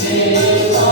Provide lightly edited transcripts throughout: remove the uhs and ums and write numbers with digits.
దేవా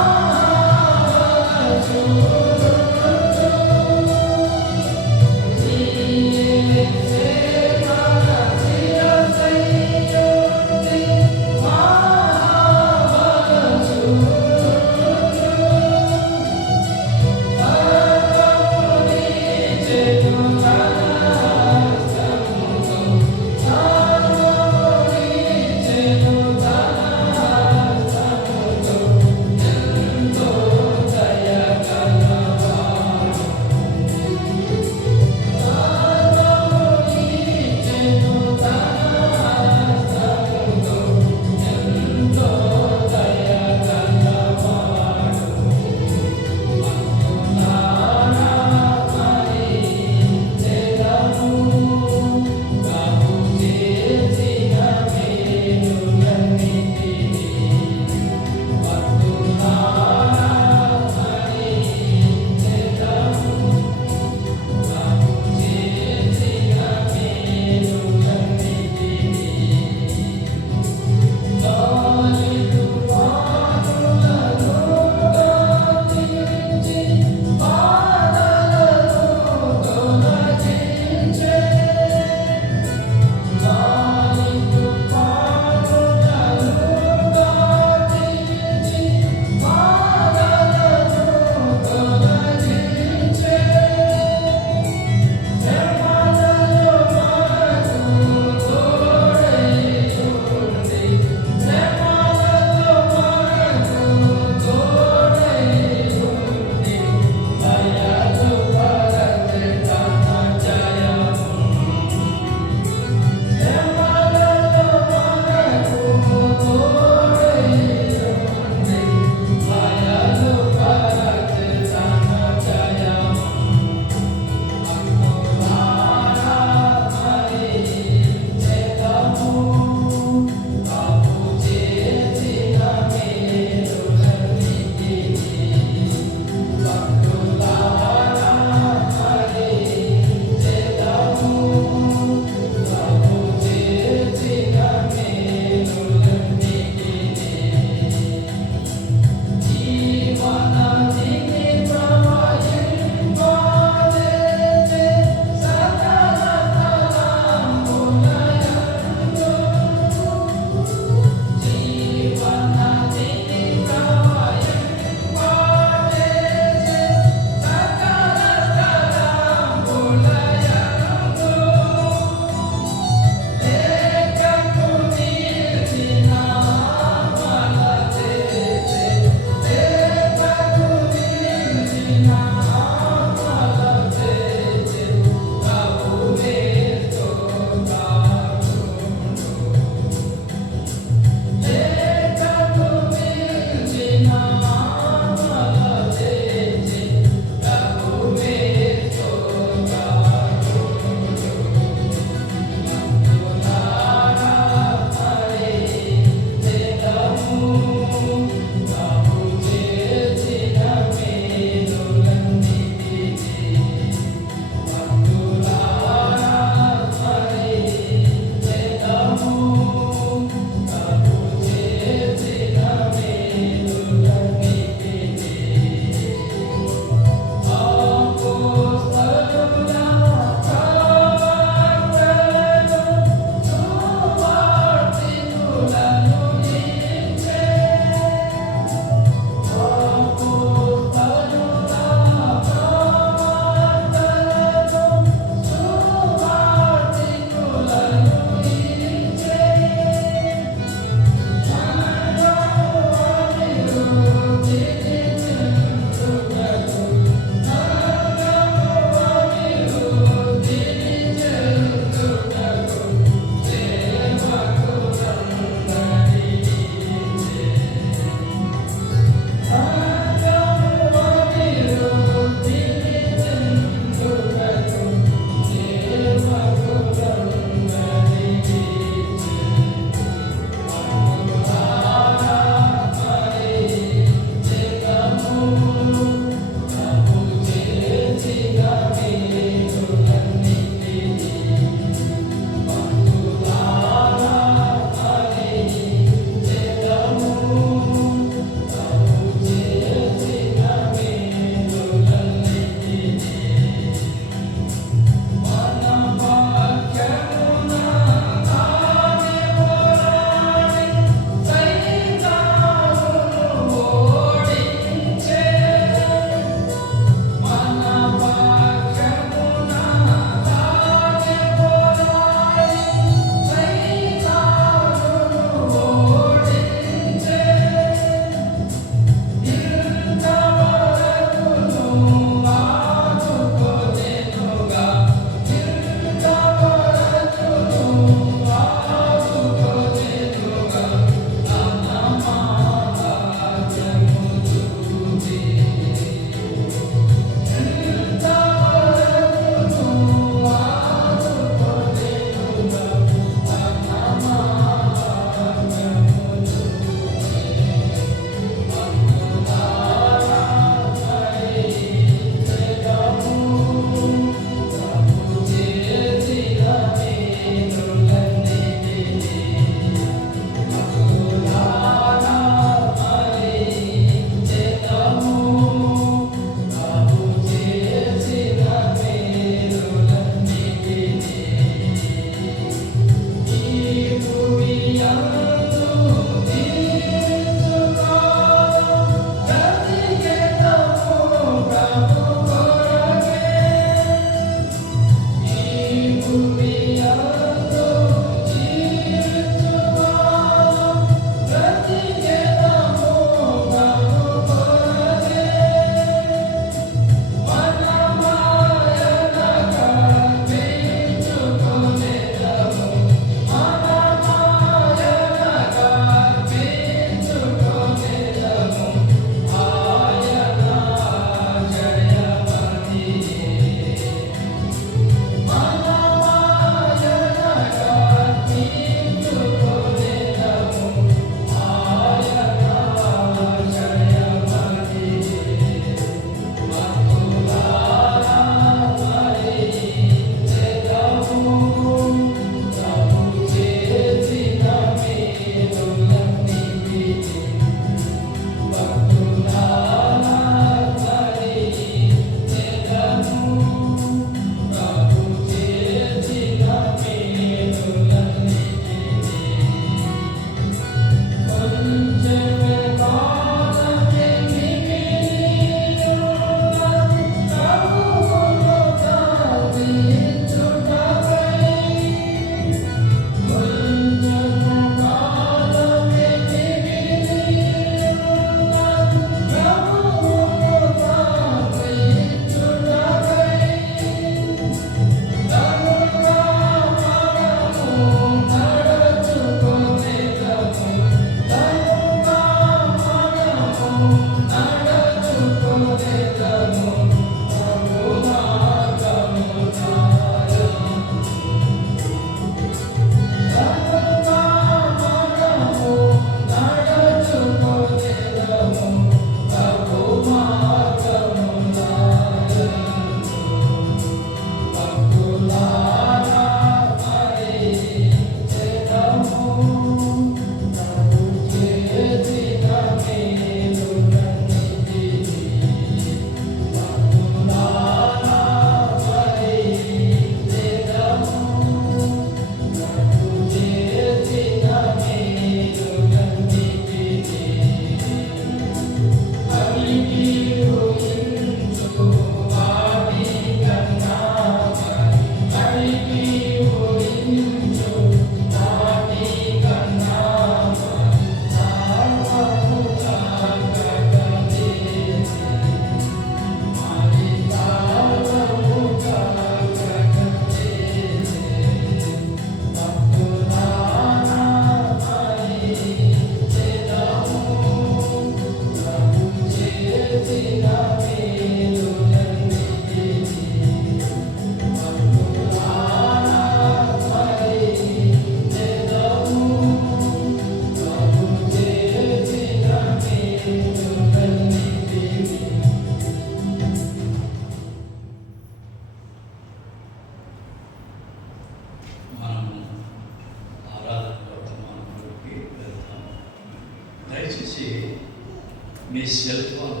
cell phone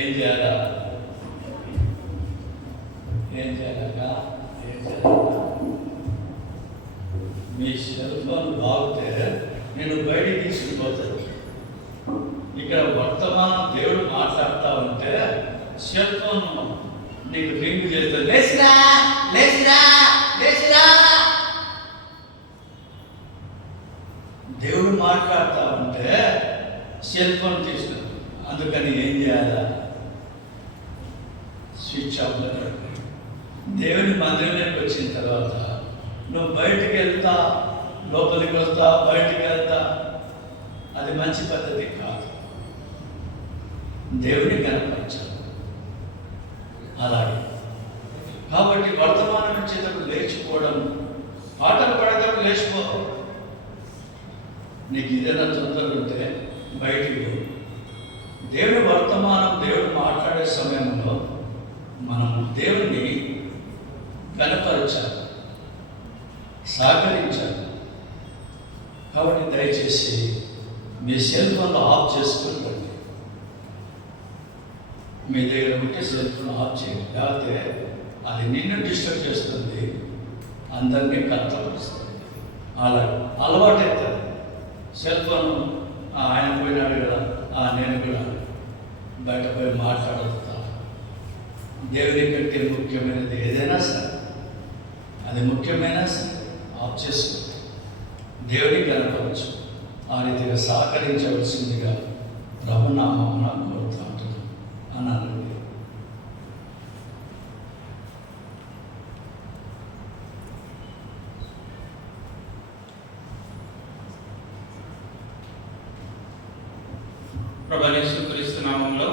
ఏం చేయాలా? మీ సెల్ ఫోన్ బాగుతే నేను బయటికి తీసుకుపోతాను. ఇక్కడ వర్తమానం దేవుడు మాట్లాడుతూ ఉంటే సెల్ ఫోన్ నీకు రింగ్ చేస్తుంది, లేచిరా లేచిరా లేచిరా. దేవుడు మాట్లాడుతూ ఉంటే సెల్ ఫోన్ తీసుకుంది. అందుకని ఏం చేయాలా? స్విచ్ ఆఫ్లో పెట్టుకో. దేవుని మందిరంలోకి వచ్చిన తర్వాత నువ్వు బయటికి వెళ్తా, లోపలికి వస్తా, బయటికి వెళ్తా, అది మంచి పద్ధతి కాదు. దేవుని కనపరచాలి. అలాగే కాబట్టి వర్తమానం ఇచ్చేటప్పుడు లేచిపోవడం, పాటలు పడేటప్పుడు లేచిపో. నీకు ఏదైనా తొందర ఉంటే బయటికి పో. దేవుని వర్తమానం, దేవుడు మాట్లాడే సమయంలో మనం దేవుణ్ణి కనపరచాలి, సహకరించాలి. కాబట్టి దయచేసి మీ సెల్ ఫోన్లో ఆఫ్ చేసుకుని రండి. మీ దగ్గర ఉంటే సెల్ ఫోన్ ఆఫ్ చేయండి. లేకపోతే అది నిన్ను డిస్టర్బ్ చేస్తుంది, అందరినీ కలతపరుస్తుంది. అలా అలవాటు అవుతుంది. సెల్ ఫోన్ ఆయన పోయినాడు కదా, నేను కూడా బయట పోయి మాట్లాడుతా. దేవుని కంటే ముఖ్యమైనది ఏదైనా సరే, అది ముఖ్యమైనా సరే ఆఫ్ చేసుకో. దేవుని కనపరచు. ఆ రీతిగా సహకరించవలసిందిగా ప్రభునామమున కోరుతా ఉంటున్నాను అన్నాను. ప్రభు యేసుక్రీస్తు నామములో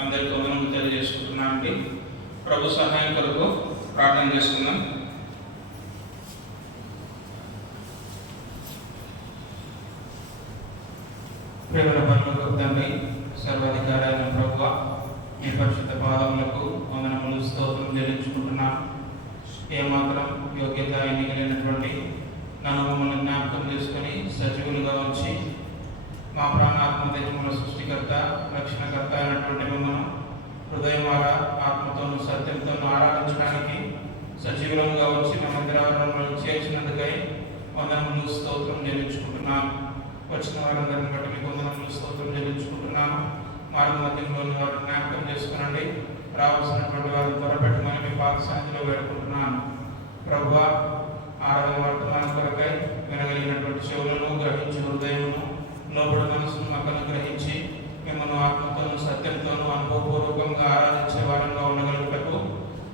అందరికీ వందనములు తెలియజేసుకుంటున్నానండి. ప్రభు సహాయం కొరకు ప్రార్థన చేసుకుందాం. ప్రేమల పరలోకపు తండ్రి, సర్వాధికారి అయిన ప్రభువా, మీ పరిశుద్ధ పాదములకు వందనములు స్తోత్రం చెల్లించుకుంటున్నాను. ఏమాత్రం యోగ్యత ఎన్నికలైనటువంటి నన్ను మమ్మల్ని జ్ఞాపకం చేసుకొని సజీవులుగా ఉంచి మా ప్రాణాత్మ దేశముల సృష్టికర్త, రక్షణకర్త అయినటువంటి మిమ్మల్ని హృదయమారా ఆత్మతోనూ సత్యంతోనూ ఆరాధించడానికి సజీవులంగా వచ్చి మా మందిరాలను చేర్చినందుకై వందనములు స్తోత్రం చెల్లించుకుంటున్నాను. వచ్చిన వారందరిని బట్టి మీకు వందనములు స్తోత్రం చెల్లించుకుంటున్నాను. మార్గ మధ్యంలోని వారిని జ్ఞాపకం చేసుకునండి. రావాల్సినటువంటి వారిని త్వరపెట్టమని మీ పాద సన్నిధిలో వేడుకుంటున్నాను. ప్రభువా, ఆరాధన వర్తమానం కొరకై వినగలిగినటువంటి చెవులను, గ్రహించి హృదయమును, లోపల మనసును మాకు అనుగ్రహించి మిమ్మల్ని ఆత్మతోనూ సత్యంతోనూ అనుభవపూర్వకంగా ఆరాధించే వారంగా ఉండగలుగుటకు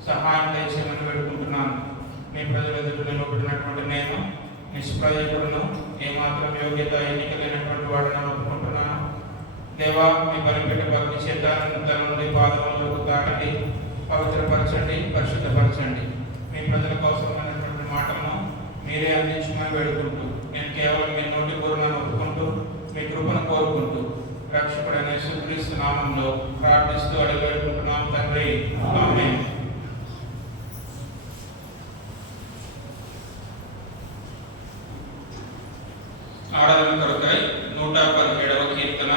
సహాయం దయచేయమని వేడుకుంటున్నాను. మీ ప్రజల ఎదుట నిలబడినటువంటి నేను నిష్ప్రయోజకుడును, ఏమాత్రం యోగ్యత ఎన్నికలైనటువంటి వాడిని ఒప్పుకుంటున్నాను. దేవా, మీ బలిపీఠ భక్తి చేత తన నుండి పాదములకు తాకండి, పవిత్రపరచండి, పరిశుద్ధపరచండి. మీ ప్రజల కోసమైనటువంటి మాటలను మీరే అందించమని వేడుకుంటూ, నేను కేవలం మీ నోటి పూర్ణాన్ని ఒప్పుకుంటూ మీ కృపను కోరుకుంటూ రక్షకుడైన యేసుక్రీస్తు నామంలో ప్రార్థిస్తూ అడిగి వేడుకుంటున్నాం తండ్రి. ఆమేన్. ఆరాధన కొరకై 117వ కీర్తన.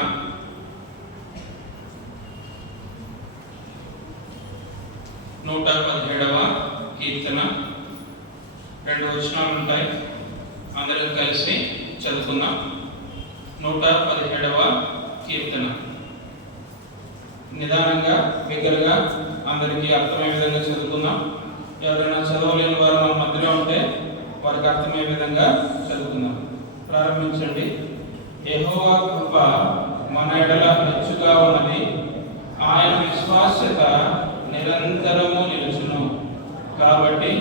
117వ కీర్తన 2 వచనాలు ఉంటాయి. అందరం కలిసి చదువుకుందాం. 117వ కీర్తన నిదానంగా, బిగ్గరగా అందరికీ అర్థమయ్యే విధంగా చదువుకుందాం. ఎవరైనా చదవలేని వారు మన మధ్యలో ఉంటే వారికి అర్థమయ్యే విధంగా చదువుకుందాం. ప్రారంభించండి. యెహోవా కృప మన ఎడల హెచ్చుగా ఉన్నది, ఆయన విశ్వాస్యత నిరంతరము నిలుచును. కాబట్టి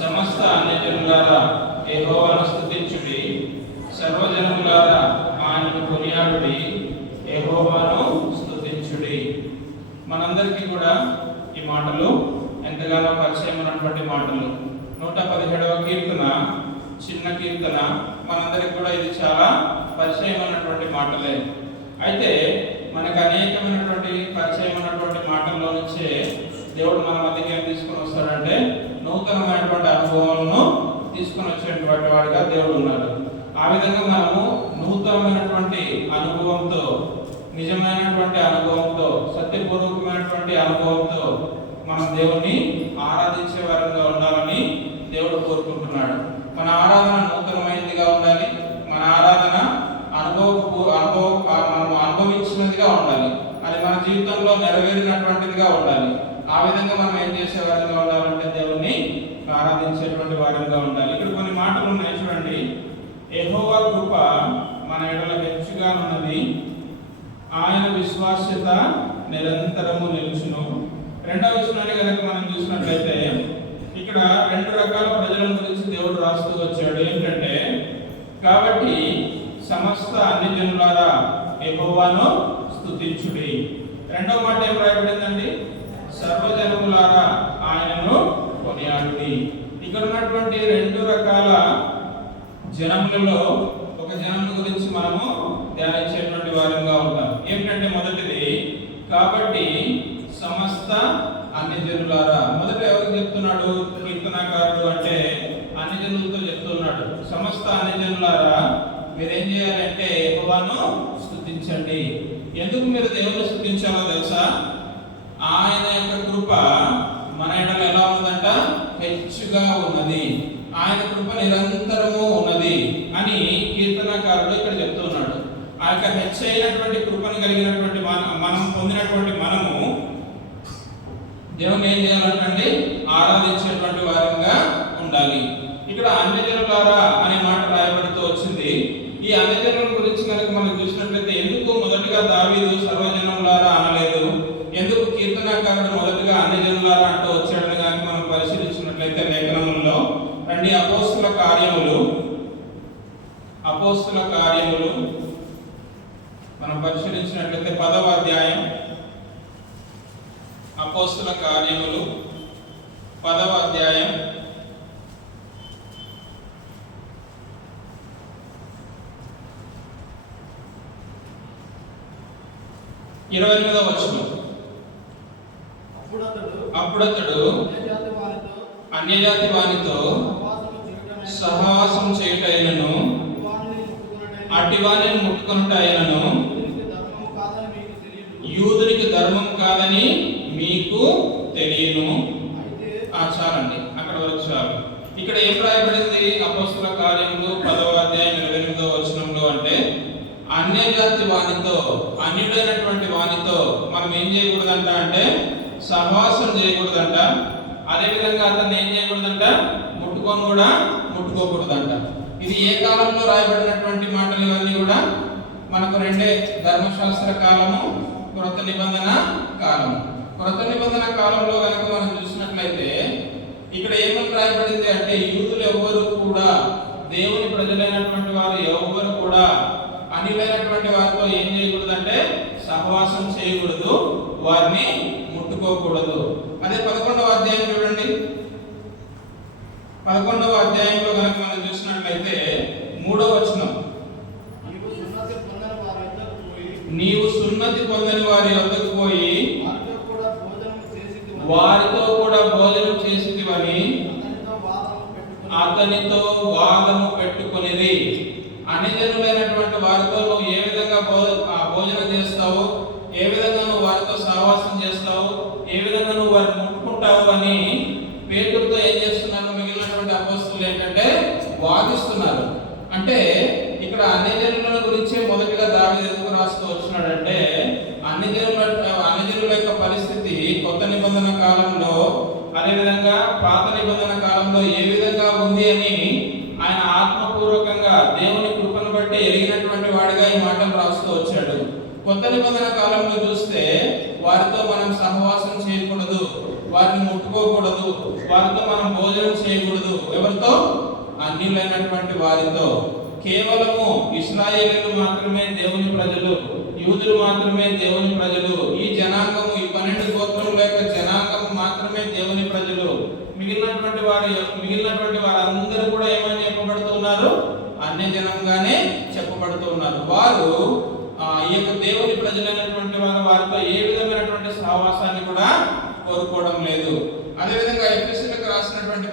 సమస్త అన్యజనులారా యెహోవాను స్తుతించుడి, సర్వజనములారా ఆయనను కొనియాడుడి, యెహోవాను స్తుతించుడి. మనందరికీ కూడా ఈ మాటలు ఎంతగానో పరిచయం ఉన్నటువంటి మాటలు. 117వ కీర్తన చిన్న కీర్తన, మనందరికి కూడా ఇది చాలా పరిచయం ఉన్నటువంటి మాటలే. అయితే మనకు అనేకమైనటువంటి పరిచయం ఉన్నటువంటి మాటల్లో నుంచే దేవుడు మన మధ్యకి ఏం తీసుకొని వస్తాడంటే నూతనమైనటువంటి అనుభవాలను తీసుకొని వచ్చేటువంటి వాడిగా దేవుడు ఉన్నాడు. ఆ విధంగా మనము నూతనమైనటువంటి అనుభవంతో నిజమైనటువంటి అనుభవంతో, సత్యపూర్వకమైనటువంటి అనుభవంతో మనం దేవుణ్ణి ఆరాధించే వారంగా ఉండాలని దేవుడు కోరుకుంటున్నాడు. మన ఆరాధన నూతనమైనదిగా ఉండాలి. మన ఆరాధన మనం అనుభవించినదిగా ఉండాలి. అది మన జీవితంలో నెరవేరినటువంటిదిగా ఉండాలి. ఆ విధంగా మనం ఏం చేసే వారంగా ఉండాలంటే దేవుణ్ణి ఆరాధించేటువంటి వారంగా ఉండాలి. ఇక్కడ కొన్ని మాటలు ఉన్నాయి చూడండి. యెహోవా కృప మన ఎడల హెచ్చుగా ఉన్నది, ఆయన విశ్వాస్యత నిరంతరము నిలుచును. రెండవ వచనాన్ని కనుక మనం చూసినట్లయితే ఇక్కడ రెండు రకాల ప్రజల గురించి దేవుడు రాస్తూ వచ్చాడు. ఏంటంటే, కాబట్టి సమస్త అన్ని జనులారా యెహోవాను స్తుతించుడి. రెండవ మాట ఏం రాయబడిందండి? సర్వజనములారా ఆయనను కొనియాడుడి. ఇక్కడ ఉన్నటువంటి రెండు రకాల జనములలో ఒక జనముల గురించి మనము ధ్యానించేటువంటి వారంగా ఉంటాం. ఏమిటంటే, మొదటిది కాబట్టి సమస్త అన్ని జనులారా. మొదట ఎవరికి చెప్తున్నాడు కీర్తనకారుడు అంటే? అన్ని జనులతో చెప్తున్నాడు. సమస్త అన్ని జనులారా మీరేం చేయాలంటే యెహోవాను స్తుతించండి. ఎందుకు మీరు దేవుని స్తుతించాలో తెలుసా? ఆయన యొక్క కృప మన ఎడల ఎలా ఉన్నదంట? హెచ్చుగా ఉన్నది. ఆయన కృప నిరంతరము ఉన్నది అని కీర్తనకారుడు ఇక్కడ చెప్తున్నాడు. ఆ యొక్క హెచ్చైనటువంటి కృపను కలిగినటువంటి మనం పొందినటువంటి మనము దేవుని ఏం చేయాలంటే ఆరాధించేటువంటి వారంగా ఉండాలి. ఇక్కడ అన్యజనులారా అనే మాట రాయబడుతూ వచ్చింది. ఈ అన్యజనుల గురించి కనుక మనం చూసినట్లయితే ఎందుకు మొదటిగా దావీదు సర్వజనులారా అనలేదు? ఎందుకు కీర్తనకారుడు మొదటిగా అన్యజనులారా అంటూ వచ్చాడని కనుక మనం పరిశీలించినట్లయితే లేఖనములలో రండి. అపోస్తుల కార్యములు మనం పరిశీలించినట్లయితే 10వ అధ్యాయం. అపోస్తుల కార్యములు 10వ అధ్యాయం 28వ వచనం. అప్పుడతడు అన్యజాతి వానితో సహవాసం చేయుటైనను అటివానిని ముట్టుకొనుటైనను యూదునికి ధర్మం కాదని మీకు తెలియను. చాలండి, అక్కడ వరకు చాలు. ఇక్కడ ఏం రాయబడింది? అపోస్తుల కార్యములు 10వ అధ్యాయం 28వ వచనంలో అంటే అన్యజాతి వానితో, అన్యుడైనటువంటి వానితో మనం ఏం చేయకూడదంట అంటే సహవాసం చేయకూడదంట. అదేవిధంగా అతన్ని ఏం చేయకూడదంట? ముట్టుకోకూడదంట. ఇది ఏ కాలంలో రాయబడినటువంటి మాటలు? ఇవన్నీ కూడా మనకు రెండే, ధర్మశాస్త్ర కాలము, క్రొత్త నిబంధన కాలము. క్రొత్త నిబంధన కాలంలో కనుక మనం చూసినట్లయితే ఇక్కడ ఏమని రాయబడింది అంటే యూదులు ఎవ్వరు కూడా, దేవుని ప్రజలైనటువంటి వారు ఎవ్వరు కూడా అన్యులైనటువంటి వారితో ఏం చేయకూడదంటే సహవాసం చేయకూడదు, వారిని ముట్టుకోకూడదు. అదే 11వ అధ్యాయం చూడండి. 11వ అధ్యాయంలో కనుక మనం చూసినట్లయితే 3వ వచనం, నీవు సున్నతి పొందని వారి వద్దకు పోయి వారితో కూడా భోజనం చేసితివని అతనితో వాదము పెట్టుకునేది. అన్యజనులైనటువంటి వారితో నువ్వు ఏ విధంగా భోజనం చేస్తావు, ఏ విధంగా నువ్వు వారితో సహవాసం చేస్తావు, ఏ విధంగా నువ్వు వారిని ముట్టుకుంటావు అని పేతురుతో ఏం చేస్తున్నారు మిగిలినటువంటి అపోస్తలులు ఏంటంటే వాదిస్తున్నారు. అంటే ఇక్కడ అన్యజనుల గురించే మొదటిగా దావీదు ఎందుకు రాస్తూ వచ్చినాడంటే అన్యజనుల యొక్క పరిస్థితి కొత్త నిబంధన కాలంలో అదేవిధంగా పాత నిబంధన కాలంలో ఏ విధంగా ఉంది అని ఆయన ఆత్మపూర్వకంగా దేవుని కృపను బట్టి ఎరిగినటువంటి వాడిగా ఈ మాటలు రాస్తూ వచ్చాడు. కొత్త నిబంధన కాలంలో చూస్తే వారితో మనం సహవాసం చేయకూడదు, వారిని ముట్టుకోకూడదు, వారితో మనం భోజనం చేయకూడదు. ఎవరితో? అన్యులైనటువంటి వారితో. కేవలము ఇశ్రాయేలీయులు మాత్రమే దేవుని ప్రజలు, యూదులు మాత్రమే దేవుని ప్రజలు. ఈ జనాంగము, ఈ 12 గోత్రముల యొక్క జనాంగము మాత్రమే దేవుని ప్రజలు. మిగిలినటువంటి వారందరూ కూడా ఏమని చెప్పబడుతున్నారు? అన్య జనంగానే చెప్పబడుతూ ఉన్నారు. వారు ఈ యొక్క దేవుని ప్రజలైనటువంటి వారితో ఏ విధమైనటువంటి సహవాసాన్ని కూడా కోరుకోవడం లేదు. అదేవిధంగా ఎఫెసీయులకు రాసినటువంటి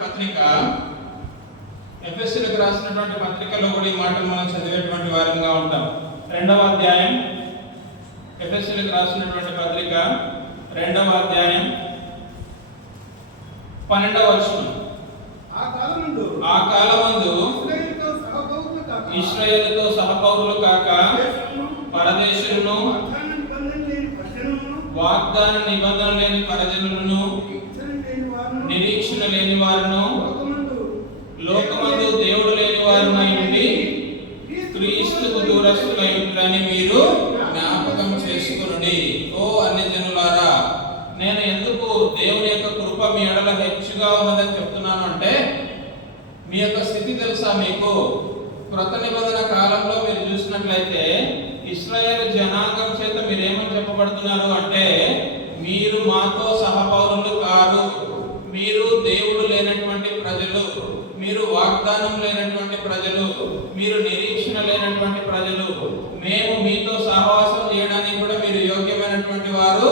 పత్రికలో కూడా ఈ మాటలు మనం చదివేటువంటి వారంగా ఉంటాం. 2వ అధ్యాయం ఎఫెసీయులకు రాసినటువంటి పత్రిక 2వ అధ్యాయం 12వ వచనం. ఆ కాలమందు ఇశ్రాయేలుతో సహపౌరులు కాక పరదేశులను, వాగ్దాన నిబంధన లేని ప్రజలను, నిరీక్షణ లేని వారును, లోకమందు దేవుడు లేని వారునై ఉండి క్రీస్తుకు దూరస్తులై ఉంటులని మీరు జ్ఞాపకం చేసుకొనుడి. ఓ అన్యజనులారా, నేను ఎందుకు దేవుని యొక్క కృప మీ ఎడల హెచ్చుగా ఉన్నదని చెప్తున్నాను అంటే, మీ యొక్క స్థితి తెలుసా మీకు? క్రొత్త నిబంధన కాలంలో మీరు చూసినట్లయితే ఇశ్రాయేలు జనాంగం చేత మీరేమని చెప్పబడుతున్నారు అంటే, మీరు మాతో సహపౌరులు కారు, మీరు దేవుడు లేనటువంటి ప్రజలు, మీరు వాగ్దానం లేనటువంటి ప్రజలు, మీరు నిరీక్షణ లేనటువంటి ప్రజలు, మేము మీతో సహవాసం చేయడానికి కూడా మీరు యోగ్యమైనటువంటి వారు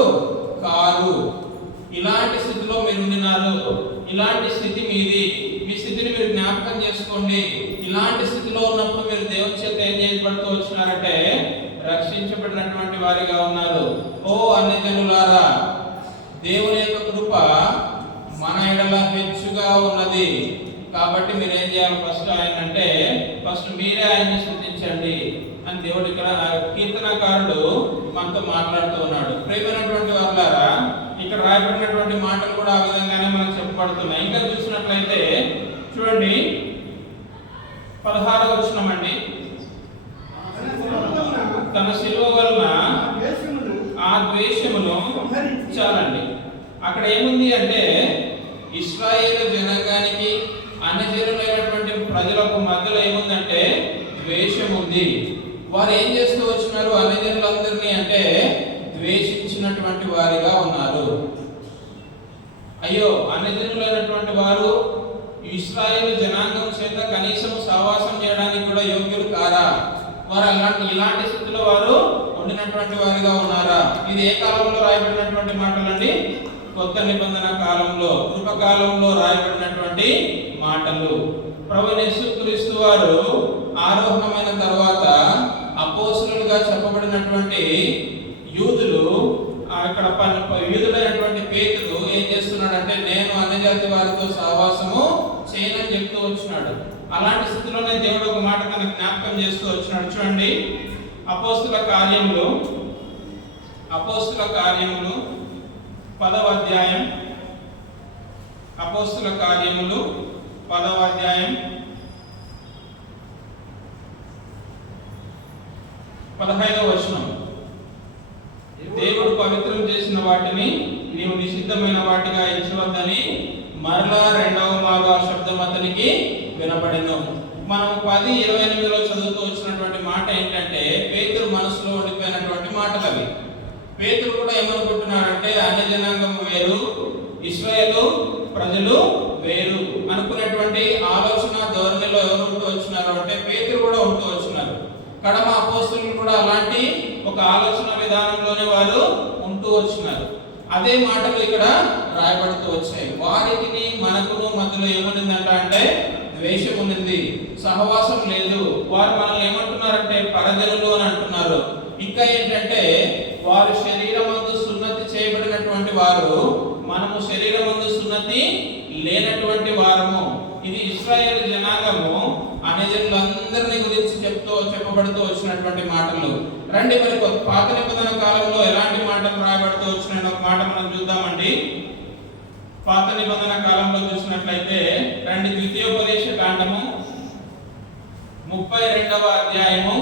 కారు. ఇలాంటి స్థితిలో మీరు ఉన్నారు. ఇలాంటి స్థితి మీది. మీ స్థితిని మీరు జ్ఞాపకం చేసుకోండి. ఇలాంటి స్థితిలో ఉన్నప్పుడు మీరు దేవుని చేత ఏం చేయబడుతూ వచ్చినారంటే రక్షించబడినటువంటి వారిగా ఉన్నారు. ఓ అన్యజనులారా, దేవుని యొక్క కృప మన ఎడల హెచ్చుగా ఉన్నది. కాబట్టి మీరు ఏం చేయాలి? ఫస్ట్ మీరే ఆయన్ని స్తుతించండి అని దేవుడు ఇక్కడ కీర్తనకారుడు మనతో మాట్లాడుతూ ఉన్నాడు. ప్రియమైనటువంటి వారులారా, ఇక్కడ రాయబడినటువంటి మాటలు కూడా ఆ విధంగానే మనకు చెప్పబడుతున్నాయి. ఇంకా చూసినట్లయితే చూడండి 16వ వచనం అండి. తన శిలువ వలన ఆ ద్వేషమును చాలండి. అక్కడ ఏముంది అంటే, ఇశ్రాయేలు జనాంగానికి అన్యజనులైనటువంటి ప్రజలకు మధ్యలో ఏముందంటే ద్వేషం ఉంది. వారు ఏం చేస్తూ వచ్చినారు? అన్యజనులందరినీ అంటే ద్వేషించినటువంటి వారిగా ఉన్నారు. అయ్యో, అన్యజనులైనటువంటి వారు ఇశ్రాయేలు జనాంగం చేత కనీసం సహవాసం చేయడానికి కూడా యోగ్యులు కారా? వారు ఇలాంటి స్థితిలో వారు ఉండినటువంటి వారిగా ఉన్నారా? ఇది ఏ కాలంలో రాయబడినటువంటి మాటలండి? కొత్త నిబంధన కాలంలో, కృపకాలంలో రాయబడినటువంటి మాటలు. ప్రభువైన యేసుక్రీస్తు వారు ఆరోహణమైన తర్వాత అపోస్తలులుగా చెప్పబడినటువంటి యూదులు, ఇక్కడ యూదులైనటువంటి పేతురు ఏం చేస్తున్నాడంటే, నేను అన్యజాతి వారితో సహవాసము చేయనని చెప్తూ వచ్చినాడు. అలాంటి స్థితిలోనే దేవుడు ఒక మాట తన జ్ఞాపకం చేస్తూ వచ్చినాడు. చూడండి, అపోస్తల కార్యములు 10వ అధ్యాయం, అపోస్తల కార్యములు 10వ అధ్యాయం 15వ వచనం. దేవుడు పవిత్రం చేసిన వాటిని నీవు నిషిద్ధమైన వాటిగా ఎంచవద్దని మరలా రెండవ మారు ఆ శబ్దం అతనికి వినపడెను. మనం 10:28లో చదువుతూ వచ్చినటువంటి మాట ఏంటంటే, పేతురు మనసులో ఉండిపోయినటువంటి మాటలు అవి. పేతురు కూడా ఏమనుకుంటున్నాడంటే, అన్యజనాంగం వేరు, ఇశ్రాయేలు ప్రజలు వేరు అనుకునేటువంటి ఆలోచన ధోరణిలో ఎవరు ఉంటూ వచ్చినారు అంటే పేతురు కూడా ఉంటూ వచ్చినారు. కడమ అపోస్తలులు కూడా అలాంటి ఒక ఆలోచన విధానంలోనే వారు ఉంటూ వచ్చినారు. అదే మాటలు ఇక్కడ రాయబడుతూ వచ్చాయి. వారికి మనకును మధ్యలో ఏముండిందంట అంటే ద్వేషం ఉన్నది, సహవాసం లేదు. వారు మనల్ని ఏమంటున్నారంటే పరజనులు అని అంటున్నారు. ఇంకా ఏంటంటే, వారు శరీరమందు సున్నతి చేయబడినటువంటి వారు, మనము శరీరమందు సున్నతి లేనటువంటి వారము. ఇది ఇశ్రాయేలు జనాంగము అన్యజనులందరినీ గురించి చెప్పబడుతూ వచ్చినటువంటి మాటలు. రండి, మరి పాత నిబంధన కాలంలో ఎలాంటి మాటలు రాయబడుతూ వచ్చినాయో ఒక మాట మనం చూద్దామండి. పాత నిబంధన కాలంలో చూసినట్లయితే రండి, ద్వితీయోపదేశ కాండము 32వ అధ్యాయము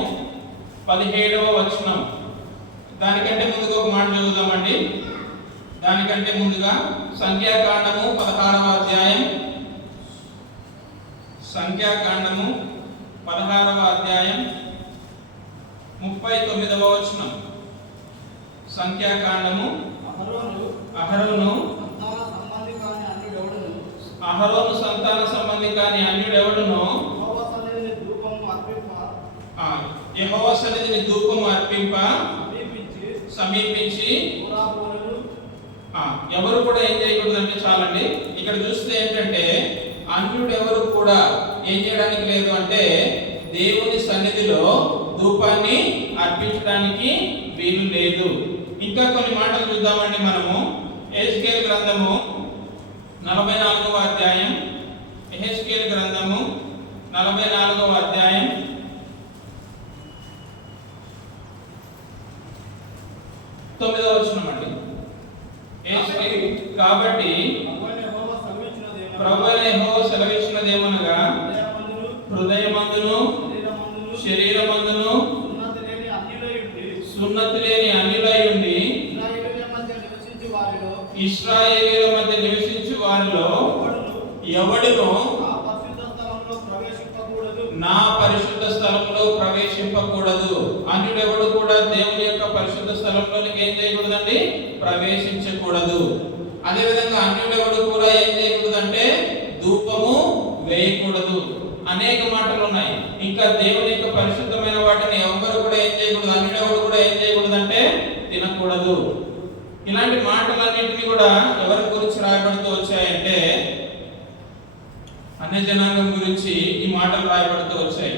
17వ వచనం. దానికంటే ముందుగా ఒక మాట చదువుదామండి. దానికంటే ముందుగా సంఖ్యాకాండము 16వ అధ్యాయం, సంఖ్యాకాండము 16వ అధ్యాయం 39వ వచనం. సంఖ్యాకాండము అహరోను సంతాన సంబంధి కాని అన్యుడెవడును యెహోవా సన్నిధిని ధూపము అర్పింప సమీపించి ఎవరు కూడా ఏం చేయకూడదంటే చాలండి. ఇక్కడ చూస్తే ఏంటంటే, అన్యుడు ఎవరు కూడా ఏం చేయడానికి లేదు అంటే దేవుని సన్నిధిలో ధూపాన్ని అర్పించడానికి వీలు లేదు. ఇంకా కొన్ని మాటలు చూద్దామండి మనము. యెహెజ్కేలు గ్రంథము 44వ అధ్యాయం, యెహెజ్కేలు గ్రంథము 44వ అధ్యాయం 9వ వచనం అండి. కాబట్టి ప్రభువైన యెహోవా సెలవిచ్చినదేమనగా, హృదయమందును శరీరమందును సున్నతి లేని అన్యులై ఉండి ఇశ్రాయేలీయుల మధ్య నివసించు వారిలో ఎవడును నా పరిశుద్ధ స్థలంలో ప్రవేశింపకూడదు. అన్యుడెవడు కూడా దేవుని యొక్క పరిశుద్ధ స్థలంలోనికి ఏం చేయకూడదండి? ప్రవేశించకూడదు. అదేవిధంగా అన్యుడెవడు కూడా ఏం చేయకూడదంటే ధూపము వేయకూడదు. అనేక మాటలు ఉన్నాయి. ఇంకా దేవుని యొక్క పరిశుద్ధమైన వాటిని ఎవరు కూడా ఏం చేయకూడదు, అన్యుడెవడు కూడా ఏం చేయకూడదంటే తినకూడదు. ఇలాంటి మాటలన్నింటినీ కూడా ఎవరి గురించి రాయబడుతూ వచ్చాయంటే అన్య జనాంగం గురించి ఈ మాటలు రాయబడుతూ వచ్చాయి.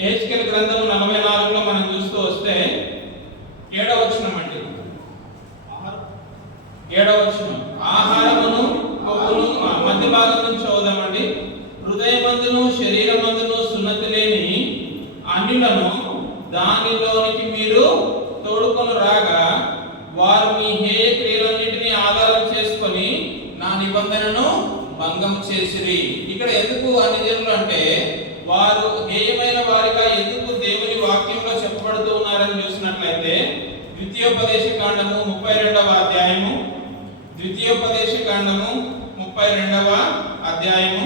యెహెజ్కేలు గ్రంథము 44లో మనం చూస్తూ వస్తే 7వ వచనం అండి. 7వ వచనం, ఆహారమును కొవ్వును మధ్య భాగం నుంచి చదువుదామండి. హృదయమందును శరీరమందును సున్నతి లేని అన్యులను దానిలోనికి మీరు తోడుకొని రాగా వారు మీ హేయ క్రియలన్నింటినీ ఆధారం చేసుకొని నా నిబంధనను భంగం చేసిరి. ఇక్కడ ఎందుకు అన్ని జనులు అంటే వారు హేయమైన వారిగా ఎందుకు దేవుని వాక్యంలో చెప్పబడుతూ ఉన్నారని చూసినట్లయితే ద్వితీయోపదేశ కాండము 32వ అధ్యాయము, ద్వితీయోపదేశ కాండము 32వ అధ్యాయము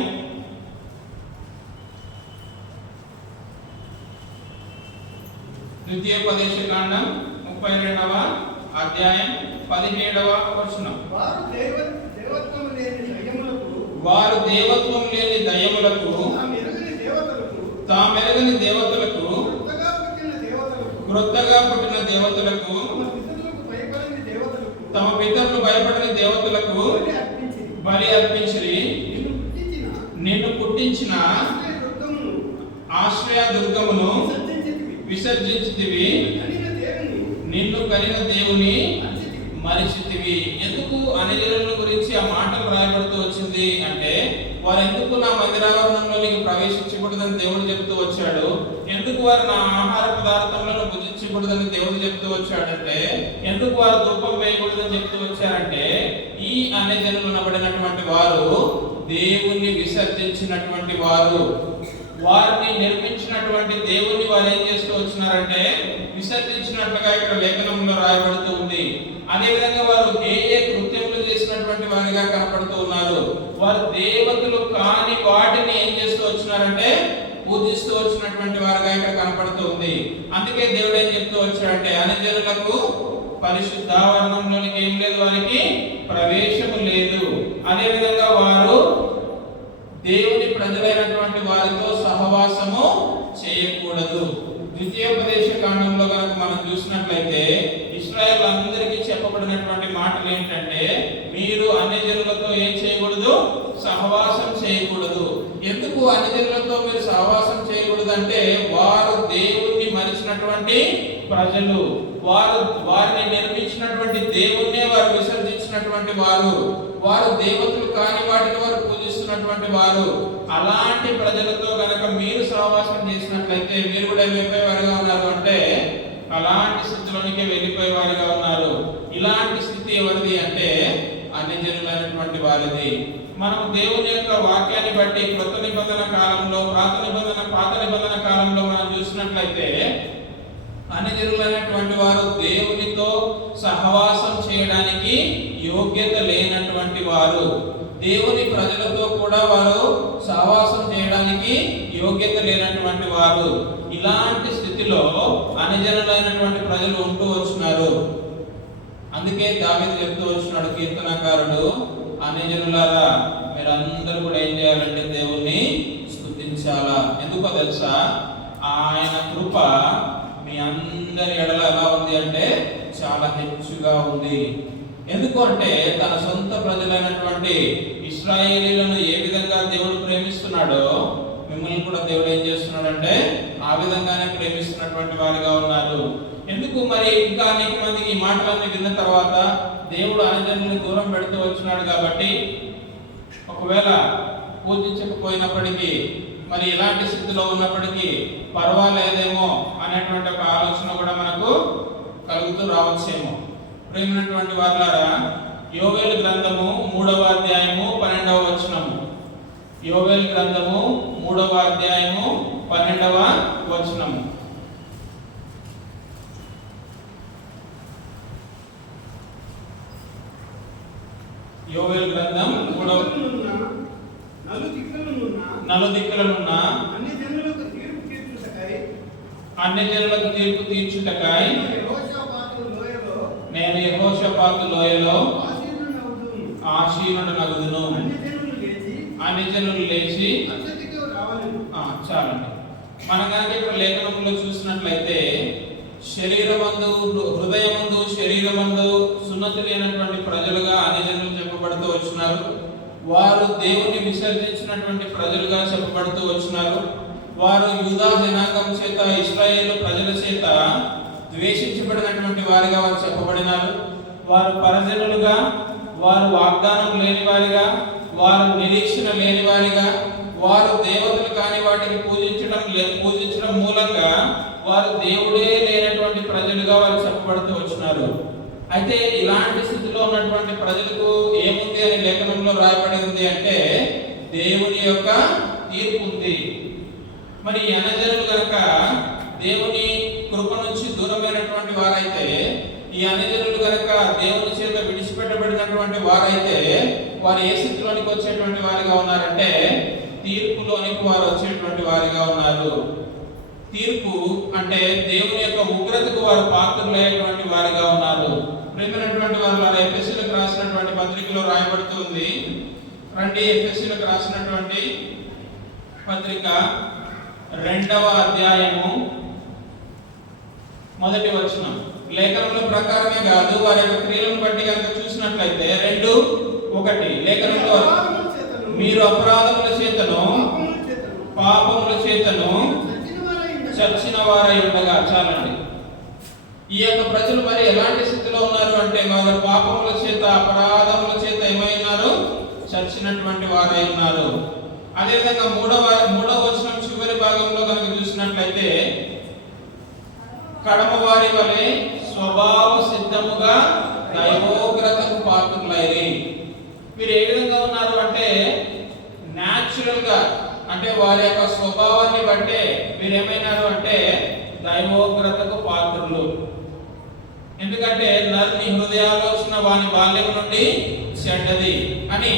ద్వితీయోపదేశ కాండం 32వ అధ్యాయం 17వ వచనం, వారు దేవత్వం లేని దయ్యములకు తామెరగని దేవతలకు క్రొత్తగా పుట్టిన దేవతలకు తమ పితరులు భయపడని దేవతలకు బలి అర్పించిరి. నిన్ను పుట్టించిన ఆశ్రయ దుర్గమును విసర్జించితివి, నిన్ను కనిన దేవుని మరిచితివి. ఎందుకు అన్యజనుల గురించి ఆ మాటలు రాయబడుతూ వచ్చింది అంటే వారు ఎందుకు నా మందిరావరణంలోనికి ప్రవేశించకూడదని దేవుడు చెప్తూ వచ్చాడు. ఎందుకు వారు నా ఆహార పదార్థములను భుజించకూడదని దేవుడు చెప్తూ వచ్చాడంటే, ఎందుకు వారు ధూపం వేయకూడదని చెప్తూ వచ్చారంటే ఈ అన్యజనులు అనబడినటువంటి వారు దేవుణ్ణి విసర్జించినటువంటి వారు. వారిని నిర్మించినటువంటి దేవుణ్ణి వారు ఏం చేస్తూ వచ్చినారంటే విసర్జించినట్లుగా ఇక్కడ లేఖనంలో రాయబడుతూ ఉంది. అదేవిధంగా వారు ఏ కృత్యములు చేసినటువంటి వారిగా కనపడుతూ ఉన్నారు. వారు దేవతలు కాని వాటిని ఏం చేస్తూ వచ్చినారంటే పూజిస్తూ వచ్చినటువంటి వారిగా ఇక్కడ కనపడుతూ ఉంది. అందుకే దేవుడు ఏం చెప్తూ వచ్చాడంటే అన్యజనులకు పరిశుద్ధావరణంలోనికి ఏం లేదు, వారికి ప్రవేశము లేదు. అదేవిధంగా వారు దేవుని ప్రజలైనటువంటి వారితో సహవాసము చేయకూడదు. ద్వితీయోపదేశ కాండంలో కనుక మనం చూసినట్లయితే ఇశ్రాయేలు అందరికీ చెప్పబడినటువంటి మాటలు ఏంటంటే మీరు అన్యజనులతో ఏం చేయకూడదు, సహవాసం చేయకూడదు. ఎందుకు అన్యజనులతో మీరు సహవాసం చేయకూడదు అంటే వారు దేవుణ్ణి మరిచినటువంటి ప్రజలు, వారిని నిర్మించినటువంటి దేవుణ్ణే వారు విసర్జించినటువంటి వారు, వారు దేవతలు కాని వాటిని వారు పూజిస్తున్నటువంటి వారు. అలాంటి ప్రజలతో కనుక మీరు సహవాసం చేసినట్లయితే మీరు కూడా వెళ్ళిపోయేవారిగా ఉన్నారు అంటే అలాంటి స్థితిలోనికి వెళ్ళిపోయేవారిగా ఉన్నారు. ఇలాంటి స్థితి ఎవరిది అంటే అన్యజనులైనటువంటి వారిది. మనం దేవుని యొక్క వాక్యాన్ని బట్టి కొత్త నిబంధన కాలంలో పాత నిబంధన కాలంలో మనం చూసినట్లయితే అన్యజనులైనటువంటి వారు దేవునితో సహవాసం చేయడానికి యోగ్యత లేనటువంటి వారు. దేవుని ప్రజలతో కూడా వారు సహవాసం చేయడానికి యోగ్యత లేనటువంటి వారు. ఇలాంటి స్థితిలో అన్యజనులైనటువంటి ప్రజలు ఉంటూ వచ్చినారు. అందుకే దావీదు చెప్తూ వచ్చినాడు కీర్తనకారుడు, అన్యజనులారా మీరందరూ కూడా ఏం చేయాలంటే దేవుణ్ణి స్తుతించాలా. ఎందుకో తెలుసా, ఆయన కృప మీ అందరి ఎడల ఎలా ఉంది అంటే చాలా హెచ్చుగా ఉంది. ఎందుకు అంటే తన సొంత ప్రజలైనటువంటి ఇశ్రాయేలీలను ఏ విధంగా దేవుడు ప్రేమిస్తున్నాడో మిమ్మల్ని కూడా దేవుడు ఏం చేస్తున్నాడంటే ఆ విధంగానే ప్రేమిస్తున్నటువంటి వారిగా ఉన్నారు. ఎందుకు మరి ఇంకా అనేక మందికి ఈ మాటలన్నీ విన్న తర్వాత దేవుడు అన్యజనుల్ని దూరం పెడుతూ వచ్చినాడు కాబట్టి ఒకవేళ పూజించకపోయినప్పటికీ మరి ఎలాంటి స్థితిలో ఉన్నప్పటికీ పర్వాలేదేమో అనేటువంటి ఒక ఆలోచన కూడా మనకు కలుగుతూ రావచ్చేమో. ప్రేమైనటువంటి వారులారా, యోవేలు గ్రంథము 3వ అధ్యాయము 12వ వచనము. యోవేలు గ్రంథము 3వ అధ్యాయము 12వ వచనము. యోవేలు గ్రంథం 3వ నలుదిక్కులనున్న అన్యజనులకు తీర్పు తీర్చుటకై నేను యెహోషాపాతు లోయలో ఆసీనుడనగుదును. అన్యజనులు లేచి చాలండి. మనం కనుక ఇక్కడ లేఖనంలో చూసినట్లయితే శరీరమందు హృదయమందు శరీరమందు సున్నతి లేనటువంటి ప్రజలుగా అన్యజనులు చెప్పబడుతూ వచ్చినారు. వారు దేవుని విసర్జించినటువంటి ప్రజలుగా చెప్పబడుతూ వచ్చినారు. వారు యూదా జనాంగం చేత ఇశ్రాయేలు ప్రజల చేత ద్వేషించబడినటువంటి వారిగా వారు చెప్పబడినారు. వారు పరజనులుగా, వారు వాగ్దానం లేని వారిగా, వారు నిరీక్షణ లేని వారిగా, వారు దేవతలు కాని వాటిని పూజించడం మూలంగా వారు దేవుడే లేనటువంటి ప్రజలుగా వారు చెప్పబడుతూ వచ్చినారు. అయితే ఇలాంటి స్థితిలో ఉన్నటువంటి ప్రజలకు ఏముంది అని లేఖనంలో రాయబడి ఉంది అంటే దేవుని యొక్క తీర్పు ఉంది. మరి అన్యజనులు కనుక దేవుని కృప నుంచి దూరమైనటువంటి వారైతే, ఈ అన్యజనులు కనుక దేవుని చేత విడిచిపెట్టబడినటువంటి వారైతే వారు ఏ స్థితిలోనికి వచ్చేటువంటి వారిగా ఉన్నారంటే తీర్పులోనికి వారు వచ్చేటువంటి వారిగా ఉన్నారు. తీర్పు అంటే దేవుని యొక్క ఉగ్రతకు వారు పాత్రులైనటువంటి వారిగా ఉన్నారు. ప్రేమైనటువంటి వారు ఎఫెసీయులకు రాసినటువంటి పత్రికలో రాయబడుతుంది. రండి, ఎఫెసీయులకు రాసినటువంటి పత్రిక 2వ అధ్యాయము 1వ వచనం. లేఖనంలో ప్రకారమే కాదు, వారి యొక్క క్రియలను బట్టి కనుక చూసినట్లయితే 2:1 లేఖనంలో మీరు అపరాధముల చేతను పాపముల చేతను చచ్చిన వారై ఉండగా. చాలండి. ఈ యొక్క ప్రజలు మరి ఎలాంటి స్థితిలో ఉన్నారు అంటే వారు పాపముల చేత అపరాధముల చేత ఏమైనారు? చచ్చినటువంటి వారై ఉన్నారు. అదేవిధంగా 3వ వచనం చివరి భాగంలో కనుక చూసినట్లయితే కడమ వారి వలె స్వభావ సిద్ధముగా దైవోగ్రతకు పాత్రులైరి. మీరు ఏ విధంగా ఉన్నారు అంటే న్యాచురల్ గా, అంటే వారి యొక్క స్వభావాన్ని బట్టే మీరు ఏమైనారు అంటే దైవోగ్రతకు పాత్రులు. ఎందుకంటే నరుని హృదయాలోచన వాని బాల్యం నుండి చెడ్డది అని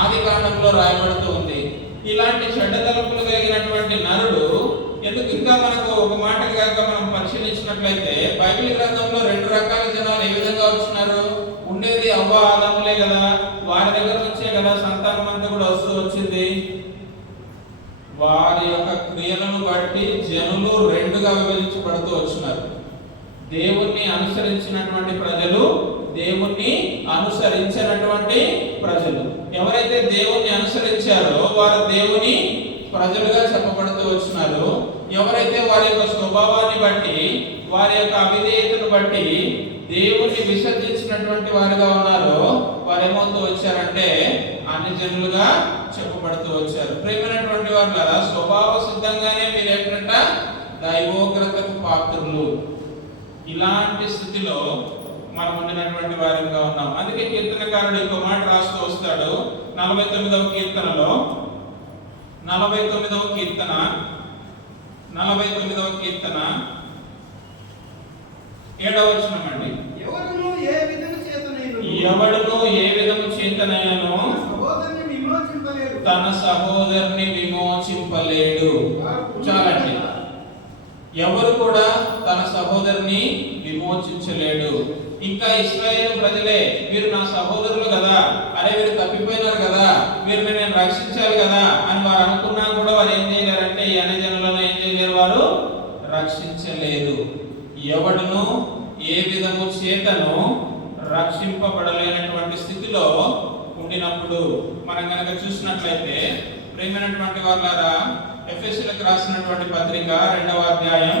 ఆదికాండంలో రాయబడుతూ ఉంది. ఇలాంటి చెడ్డ తలంపులు కలిగినటువంటి నరుడు ఎందుకు, ఇంకా మనకు ఒక మాట కనుక మనం పరిశీలించినట్లయితే బైబిల్ గ్రంథంలో 2 రకాల జనాలు ఏ విధంగా వచ్చినారు? ఉండేది అవ్వ ఆదాములే కదా, వారి దగ్గర నుంచే కదా సంతానం అంతా కూడా వస్తూ వచ్చింది. వారి యొక్క క్రియలను బట్టి జనులు 2గా విభజించబడుతూ వచ్చినారు. దేవుణ్ణి అనుసరించినటువంటి ప్రజలు, దేవుణ్ణి అనుసరించినటువంటి ప్రజలు. ఎవరైతే దేవుణ్ణి అనుసరించారో వారు దేవుని ప్రజలుగా చెప్పబడుతూ వచ్చినారు. ఎవరైతే వారి యొక్క స్వభావాన్ని బట్టి, వారి యొక్క అవిధేయతను బట్టి దేవుణ్ణి విసర్జించినటువంటి వారుగా ఉన్నారో వారు ఏమవుతూ వచ్చారంటే అన్యజనులుగా చెప్పబడుతూ వచ్చారు. ప్రేమైనటువంటి వారు కదా, స్వభావ సిద్ధంగానే మీరు ఏంటంట దైవోగ్రతకు పాత్రులు. ఇలాంటి స్థితిలో మనం ఉండినటువంటి వారిగా ఉన్నాం. అందుకే కీర్తనకారుడు ఇంకో మాట రాస్తూ వస్తాడు 49వ కీర్తనలో. 49వ కీర్తన 7వ వచనం అండి. ఎవడును ఏ విధము చేతనైనను తన సహోదరుని విమోచింపలేడు. చాలండి. ఎవరు కూడా తన సహోదరుని విమోచించలేడు. ఇంకా ఇశ్రాయేలు ప్రజలే వీరు నా సహోదరులు కదా, అరే వీరు తప్పిపోయినారు కదా, వీరిని నేను రక్షించాలి కదా అని వారు అనుకున్నా కూడా వారు ఏం చేయలేరంటే ఈ అన్యజనులను ఏం చేయలేరు, వారు రక్షించలేరు. ఎవడును ఏ విధము చేతను రక్షింపబడలేనటువంటి స్థితిలో ఉండినప్పుడు మనం కనుక చూసినట్లయితే ప్రేమైనటువంటి వాళ్ళారా, ఎఫెసీయులకు రాసినటువంటి పత్రిక 2వ అధ్యాయం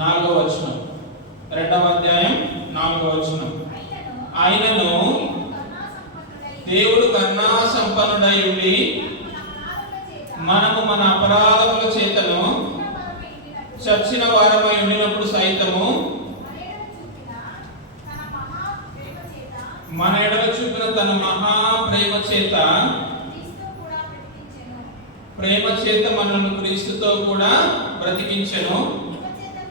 4వ వచనం, 2వ అధ్యాయం 4వ వచనం. ఆయనను దేవుడు కరుణా సంపన్నుడై ఉండి మనము మన అపరాధముల చేతను చచ్చిన వారమై ఉండినప్పుడు సైతము మన ఎడల చూపిన తన మహా ప్రేమ చేత మనల్ని క్రీస్తుతో కూడా బ్రతికించెను.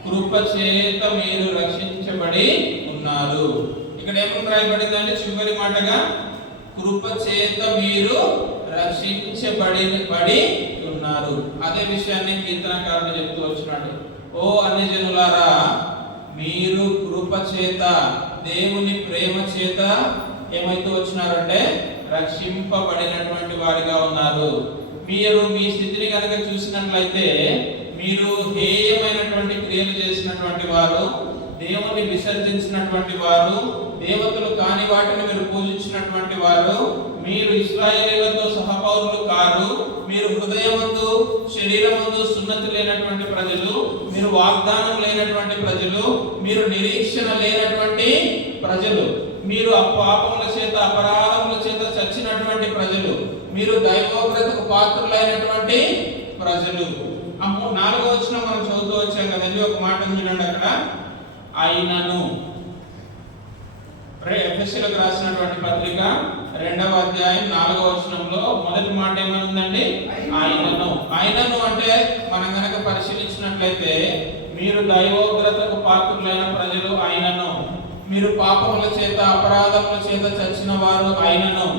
కృప చేత మీరు రక్షించబడి ఉన్నారు. ఇక్కడ ఏమని రాయబడిందంటే చివరి మాటగా కృప చేత మీరు రక్షించబడి ఉన్నారు. అదే విషయాన్ని కీర్తనకారుడు చెప్తూ వచ్చినాడు. ఓ అన్ని జనులారా, మీరు కృప చేత, దేవుని ప్రేమ చేత ఏమైతే వచ్చినారంటే రక్షింపబడినటువంటి వారిగా ఉన్నారు. మీరు మీ స్థితిని కనుక చూసినట్లయితే మీరు హేయమైనటువంటి క్రియలు చేసినటువంటి వారు, దేవుని విసర్జించినటువంటి వారు, దేవతలు కాని వాటిని మీరు పూజించినటువంటి వారు, మీరు ఇశ్రాయేలీయులతో సహపౌరులు కారు, మీరు హృదయమందు శరీరమందు సున్నతి లేనటువంటి ప్రజలు, మీరు వాగ్దానం లేనటువంటి ప్రజలు, మీరు నిరీక్షణ లేనటువంటి ప్రజలు, మీరు పాపముల చేత అపరాధముల చేత చచ్చినటువంటి ప్రజలు, మీరు దైవోగ్రతకు పాత్రులైనటువంటి ప్రజలు. 4వ వచనం మనం చదువుతూ వచ్చాం కదండి. ఒక మాట చూడండి అక్కడ, ఆయనను. ఎఫెసీయులకు రాసినటువంటి పత్రిక 2వ అధ్యాయం 4వ వచనంలో మొదటి మాట ఏమనుందండి? ఆయనను. ఆయనను అంటే మనం గనక పరిశీలించినట్లయితే మీరు దైవోగ్రతకు పాత్రులైన ప్రజలు ఆయనను, మీరు పాపముల చేత అపరాధముల చేత చచ్చిన వారు ఆయనను,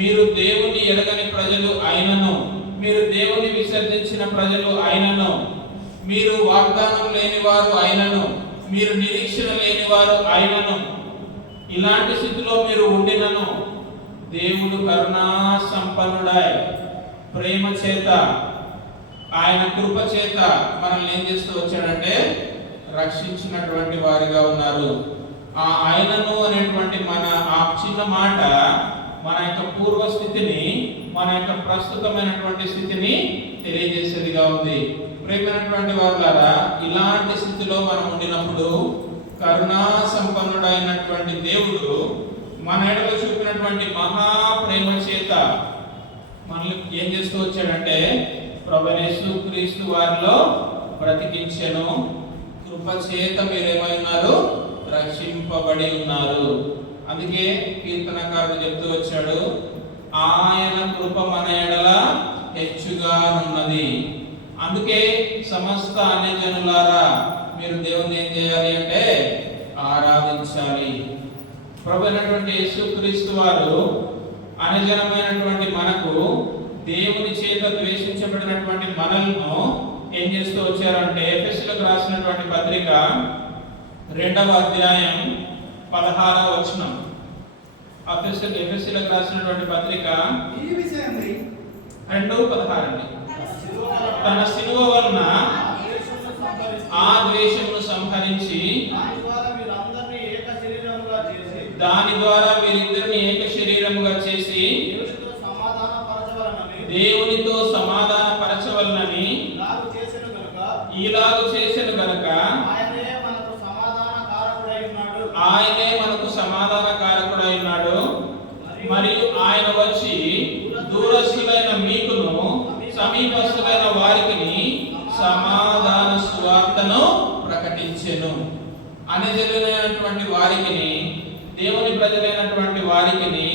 మీరు దేవుని ఎరగని ప్రజలు ఆయనను, మీరు దేవుని విసర్జించిన ప్రజలు ఆయనను, మీరు వాగ్దానం లేని వారు ఆయనను, మీరు నిరీక్షణ లేని వారు ఆయనను. ఇలాంటి స్థితిలో మీరు ఉండినను దేవుడు కరుణా సంపన్నుడై ప్రేమ చేత, ఆయన కృప చేత మనల్ని ఏం చేస్తూ వచ్చాడంటే రక్షించినటువంటి వారిగా ఉన్నారు. ఆ ఆయనను అనేటువంటి మన ఆ చిన్న మాట మన యొక్క పూర్వ స్థితిని, మన యొక్క ప్రస్తుతమైనటువంటి స్థితిని తెలియజేసేదిగా ఉంది. ప్రేమైనటువంటి వారులారా, ఇలాంటి స్థితిలో మనం ఉండినప్పుడు కరుణా సంపన్నుడైనటువంటి దేవుడు మన ఎడల చూపినటువంటి మహా ప్రేమ చేత మనల్ని ఏం చేస్తూ వచ్చాడంటే ప్రభువైన యేసుక్రీస్తు వారిలో బ్రతికించెను. కృప చేత మీరేమై ఉన్నారు? రక్షింపబడి ఉన్నారు. అందుకే కీర్తనకారుడు చెప్తూ వచ్చాడు, ఆయన కృప మన ఎడల హెచ్చుగా ఉన్నది. అందుకే సమస్త అన్యజనులారా మీరు దేవుని ఏం చేయాలి అంటే ఆరాధించాలి. ప్రభు అయినటువంటి యేసుక్రీస్తు వారు అన్యజనమైనటువంటి మనకు, దేవుని చేత ద్వేషించబడినటువంటి మనల్ని ఏం చేస్తూ వచ్చారంటే ఎఫెసీయులకు రాసినటువంటి పత్రిక 2వ అధ్యాయం 16వ వచనం. ఎఫెసీయులకు రాసినటువంటి పత్రిక 2:16 తన శిలువ వలన ఆ ద్వేషమును సంహరించి దాని ద్వారా మీరిద్దరిని ఏక శరీరముగా చేసి దేవునితో సమాధాన పరచవలనని ఇలాగు చేసెను గనుక ఆయనే మనకు సమాధాన కారకుడై ఉన్నాడు. మరియు ఆయన వచ్చి దూరస్తులైన మీకును సమీపస్తులైన వారికి సమాధాన సువార్తను ప్రకటించెను. అన్యజనులైనటువంటి వారికి, దేవుని ప్రజలైనటువంటి వారికి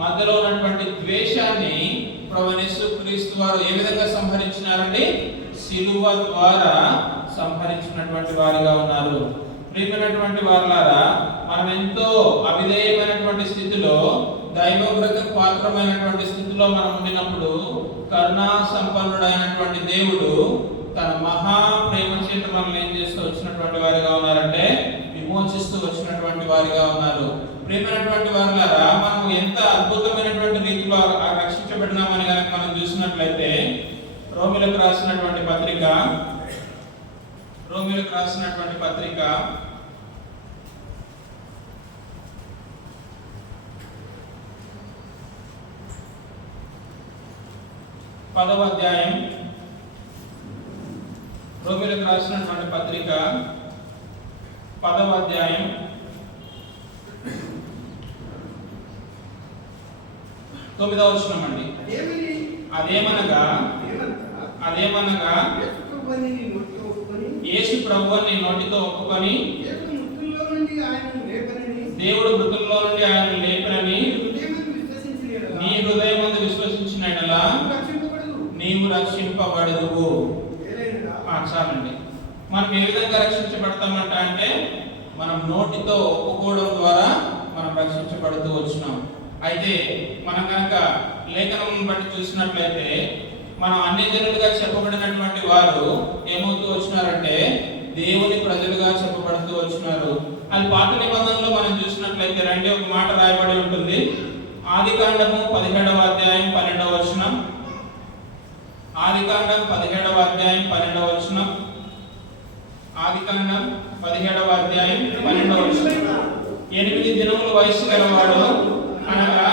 మధ్యలో ఉన్నటువంటి ద్వేషాన్ని ప్రభువైన యేసుక్రీస్తు వారు ఏ విధంగా సంహరించినారండి? శిలువ ద్వారా సంహరించినటువంటి వారిగా ఉన్నారు. ప్రియమైనటువంటి వారులారా, మనం ఎంతో అవిధేయమైనటువంటి స్థితిలో, దైవవ్రతకు పాత్రమైనటువంటి స్థితిలో మనం ఉండినప్పుడు కరుణా సంపన్నుడైనటువంటి దేవుడు తన మహా ప్రేమ చేత మనల్ని ఏం చేస్తూ వచ్చినటువంటి వారిగా ఉన్నారంటే విమోచిస్తూ వచ్చినటువంటి వారిగా ఉన్నారు. ప్రియమైనటువంటి వారులారా, మనం ఎంత అద్భుతమైనటువంటి రీతిలో రక్షించబడినామని కనుక మనం చూసినట్లయితే రోమిలకు రాసినటువంటి పత్రిక 10వ అధ్యాయం రోమిలకు రాసినటువంటి పత్రిక 10వ అధ్యాయం 9వ వచనం అండి. అదేమనగా యేసు ప్రభువుని నీ నోటితో ఒప్పుకొని దేవుడు మృతుల్లో నుండి ఆయన లేపనని నీ హృదయమందు విశ్వసించిన యెడల నీవు రక్షింపబడుదువు. చాలండి. మనం ఏ విధంగా రక్షించబడతామంట అంటే మనం నోటితో ఒప్పుకోవడం ద్వారా మనం రక్షించబడుతూ వచ్చినాం. అయితే మనం కనుక లేఖనం బట్టి చూసినట్లయితే మనం అన్ని జనులుగా చెప్పబడినటువంటి వారు ఏమవుతూ వచ్చినారంటే దేవుని ప్రజలుగా చెప్పబడుతూ వచ్చినారు. అది పాత నిబంధనలో మనం చూసినట్లయితే రండి, ఒక మాట రాయబడి ఉంటుంది. ఆదికాండము 17వ అధ్యాయం 12వ వచనం. ఆదికాండం 17వ అధ్యాయం 12వ వచనం. ఆదికాండం 17వ అధ్యాయం 12వ వచనం. 8 దినముల వయసు గలవాడు అనగా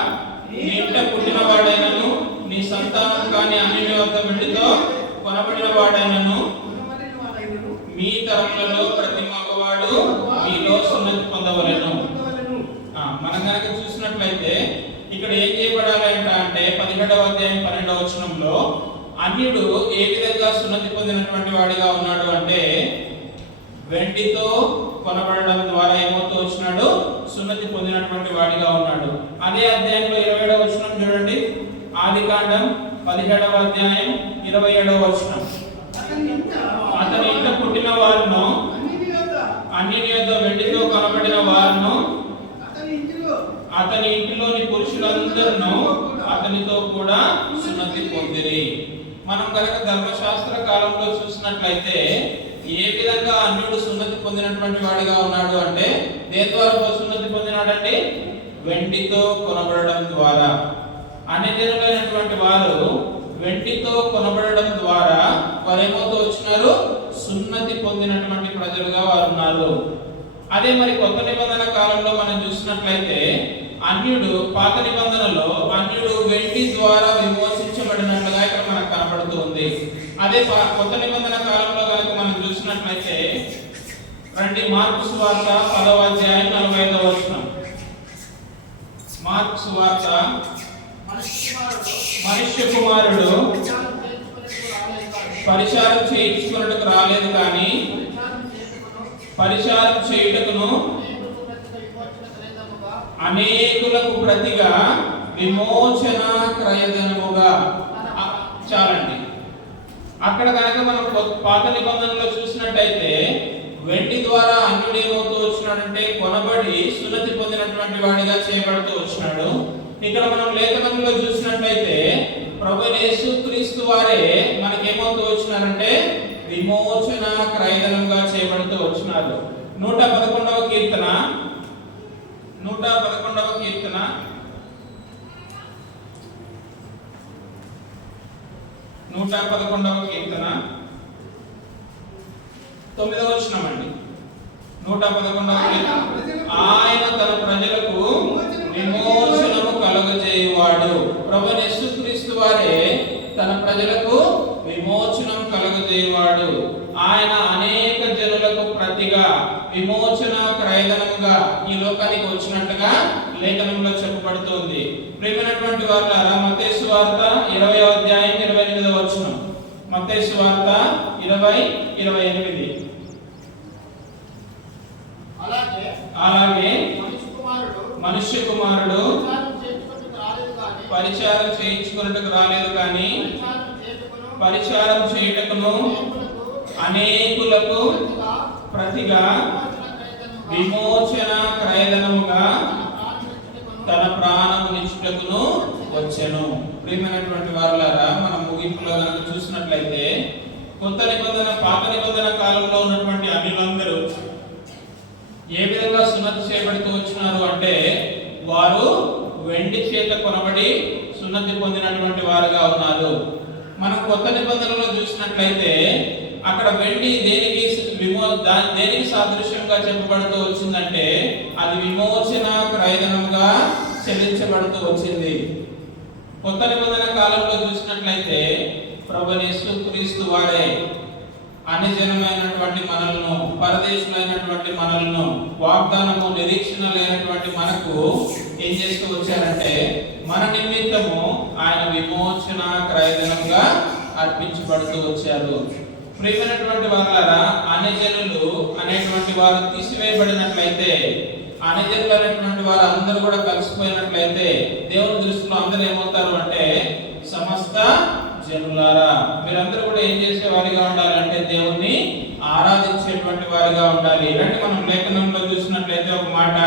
నీ ఇంట పుట్టిన వాడైనను నీ సంతానం కాని అన్యుని వద్ద వెండితో కొనబడిన వాడైనను మీ తరములలో ప్రతి మగవాడు మీలో సున్నతి పొందవలెను. మనం కనుక చూసినట్లయితే ఇక్కడ ఏం చేయబడాలి అంటే 17వ అధ్యాయం 12వ వచనంలో అన్యుడు ఏ విధంగా సున్నతి పొందినటువంటి వాడిగా ఉన్నాడు అంటే వెండితో కొనబడడం ద్వారా ఏమవుతూ వచ్చినాడు, సున్నతి పొందినటువంటి వాడిగా ఉన్నాడు. అదే అధ్యాయంలో 27వ వచనం చూడండి. ఆదికాండం 17వ అధ్యాయం 27వ వచనం. అతని ఇంట పుట్టిన వారును అన్యుని యొద్ద వెండితో కొనబడిన వారును అతని ఇంటిలోని పురుషులందరూ అతనితో కూడా సున్నతి పొందిరి. మనం కనుక ధర్మశాస్త్ర కాలంలో చూసినట్లయితే ఏ విధంగా అన్యుడు సున్నతి పొందినటువంటి వాడిగా ఉన్నాడు అంటే దేని ద్వారా సున్నతి పొందినాడంటే వెండితో కొనబడడం ద్వారా. అన్ని జనులైనటువంటి వారు వెండితో కొనబడడం ద్వారా వారు ఏమవుతూ వచ్చినారు, సున్నతి పొందినటువంటి ప్రజలుగా వారు ఉన్నారు. అదే మరి కొత్త నిబంధన కాలంలో మనం చూసినట్లయితే అన్యుడు పాత నిబంధనలో అన్యుడు వెండి ద్వారా విమోచించబడినట్లుగా ఇక్కడ మనకు కనబడుతుంది. అదే కొత్త నిబంధన కాలంలో కనుక మనం చూసినట్లయితే రండి, మార్కు సువార్త 10వ అధ్యాయం 45వ వచనం. మార్కు సువార్త మనుష్య కుమారుడు పరిచారం చేయించుకున్నట్టుకు రాలేదు కానీ పరిచారం చేయుటకును అనేకులకు ప్రతిగా విమోచన క్రయధనముగా. చాలండి. అక్కడ కనుక మనం పాత నిబంధనలో చూసినట్టయితే వెండి ద్వారా అన్యుడు ఏమవుతూ వచ్చినాడంటే కొనబడి సున్నతి పొందినటువంటి వాడిగా చేయబడుతూ వచ్చినాడు. ఇక్కడ మనం లేఖనంలో చూసినట్లయితే ప్రభువైన యేసుక్రీస్తు వారే మనకేమవుతూ వచ్చినారంటే విమోచన క్రయధనంగా చేయబడుతూ వచ్చినారు. 111వ కీర్తన 111వ కీర్తన 111వ కీర్తన 9వ వచనం అండి. 111వ కీర్తన. ఆయన తన ప్రజలకు విమోచనము కలుగజేయువాడు. ప్రభువైన యేసుక్రీస్తు వారే తన ప్రజలకు విమోచనం కలుగజేయువాడు. ఆయన అనేక జనులకు ప్రతిగా విమోచన క్రయధనముగా ఈ లోకానికి వచ్చినట్టుగా లేఖనంలో చెప్పబడుతుంది. ప్రియమైనటువంటి వారులారా, మత్తయి సువార్త 20వ అధ్యాయం 28వ వచనం. మత్తయి సువార్త 20:28. అలాగే మనుష్య కుమారుడు పరిచారం చేయించుకున్నట్టుకు రాలేదు కానీ పరిచారం చేయుటకును అనేకులకు ప్రతిగా విమోచన క్రయధనముగా తన ప్రాణమునిచ్చుటకును వచ్చెను. ప్రియమైనటువంటి వారులారా, మనం ముగింపులో కనుక చూసినట్లయితే కొత్త నిబంధన పాత నిబంధన కాలంలో ఉన్నటువంటి అన్యులందరూ ఏ విధంగా సున్నతి చేయబడుతూ వచ్చినారు అంటే వారు వెండి చేత కొనబడి సున్నతి పొందినటువంటి వారుగా ఉన్నారు. మనం కొత్త నిబంధనలో చూసినట్లయితే అక్కడ వెండి దేనికి సాదృశ్యంగా చెప్పబడుతూ వచ్చిందంటే అది విమోచన క్రయధనముగా చెల్లించబడుతూ వచ్చింది. కొత్త నిబంధన కాలంలో చూసినట్లయితే ప్రభువైన యేసుక్రీస్తు వారే అన్ని జనమైనటువంటి మనలను, పరదేశులైనటువంటి మనలను, వాగ్దానము నిరీక్షణ లేనటువంటి మనకు ఏం చేస్తూ వచ్చారంటే మన నిమిత్తము ఆయన విమోచన క్రయధనంగా అర్పించబడుతూ వచ్చారు. ప్రియమైనటువంటి వారులారా, అన్యజనులు అనేటువంటి వారు తీసివేయబడినట్లయితే, అన్యజనులు అనేటువంటి వారు అందరూ కూడా కలిసిపోయినట్లయితే దేవుని దృష్టిలో అందరూ ఏమవుతారు అంటే సమస్త జనులారా. మీరందరూ కూడా ఏం చేసే వారిగా ఉండాలంటే దేవుణ్ణి ఆరాధించేటువంటి వారిగా ఉండాలి. అంటే మనం లేఖనంలో చూసినట్లయితే ఒక మాట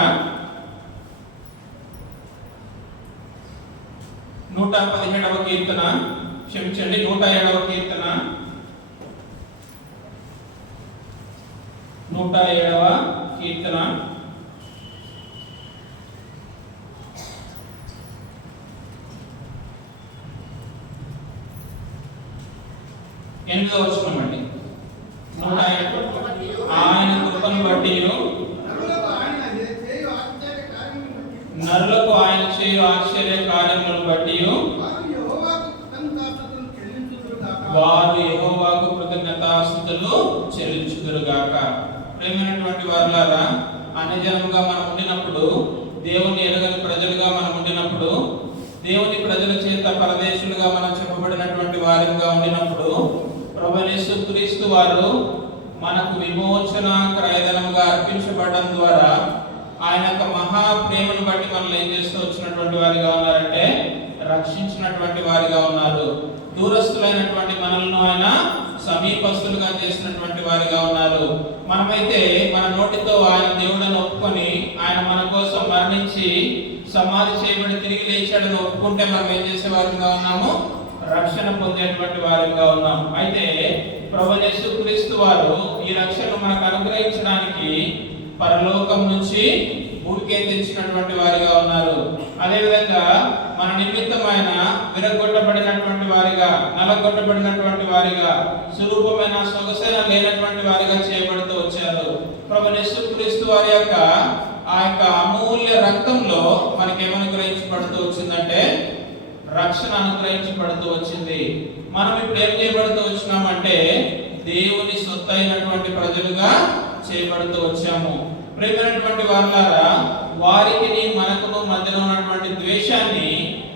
117వ కీర్తన, క్షమించండి 107వ కీర్తన 107వ కీర్తన 8వ వచనం అండి. 107 ఆయన కృపను బట్టి నరులకు ఆయన చేయు ఆశ్చర్య కార్యములను బట్టి వారు యెహోవాకు కృతజ్ఞతాస్తుతులు చెల్లించుదురుగాక. ప్రియమైనటువంటి వారులారా, అన్యజనముగా మనం ఉండినప్పుడు, దేవుని ఎరుగని ప్రజలుగా మనం ఉండినప్పుడు, దేవుని ప్రజల చేత పరదేశులుగా మనం చెప్పబడినటువంటి వారిగా ఉండినప్పుడు, ప్రభువైన యేసుక్రీస్తు వారు మనకు విమోచన క్రయధనముగా అర్పించబడడం ద్వారా ఆయన యొక్క మహా ప్రేమను బట్టి మనల్ని ఏం చేస్తూ వచ్చినటువంటి వారిగా ఉన్నారంటే రక్షించినటువంటి వారిగా ఉన్నారు. దూరస్తులైనటువంటి మనలను ఆయన సమీపస్తులుగా చేసినటువంటి వారిగా ఉన్నారు. మనమైతే మన నోటితో ఆయన దేవుడని ఒప్పుకొని ఆయన మన కోసం మరణించి సమాధి చేయబడి తిరిగి లేచాడని ఒప్పుకుంటే మనం ఏం చేసే వారిగా ఉన్నాము? రక్షణ పొందేటువంటి వారిగా ఉన్నాం. అయితే ప్రభువైన యేసుక్రీస్తు వారు ఈ రక్షణను మనకు అనుగ్రహించడానికి పరలోకం నుంచి భూమికి తెచ్చినటువంటి వారిగా ఉన్నారు. అదేవిధంగా మన నిమిత్తం ఆయన విరగొట్టబడినటువంటి వారిగా, నలగొట్టబడినటువంటి వారిగా, స్వరూపమైన సొగసైన లేనటువంటి వారిగా చేయబడుతూ వచ్చారు. ప్రభువైన యేసుక్రీస్తు వారి యొక్క ఆ యొక్క అమూల్య రక్తంలో మనకి ఏమనుగ్రహించబడుతూ వచ్చిందంటే రక్షణ అనుగ్రహించబడుతూ వచ్చింది. మనం ఇప్పుడు ఏం చేయబడుతూ వచ్చినామంటే దేవుని సొత్తు అయినటువంటి ప్రజలుగా చేయబడుతూ వచ్చాము. ప్రియమైనటువంటి వారులారా, వారికి మనకును మధ్యలో ఉన్నటువంటి ద్వేషాన్ని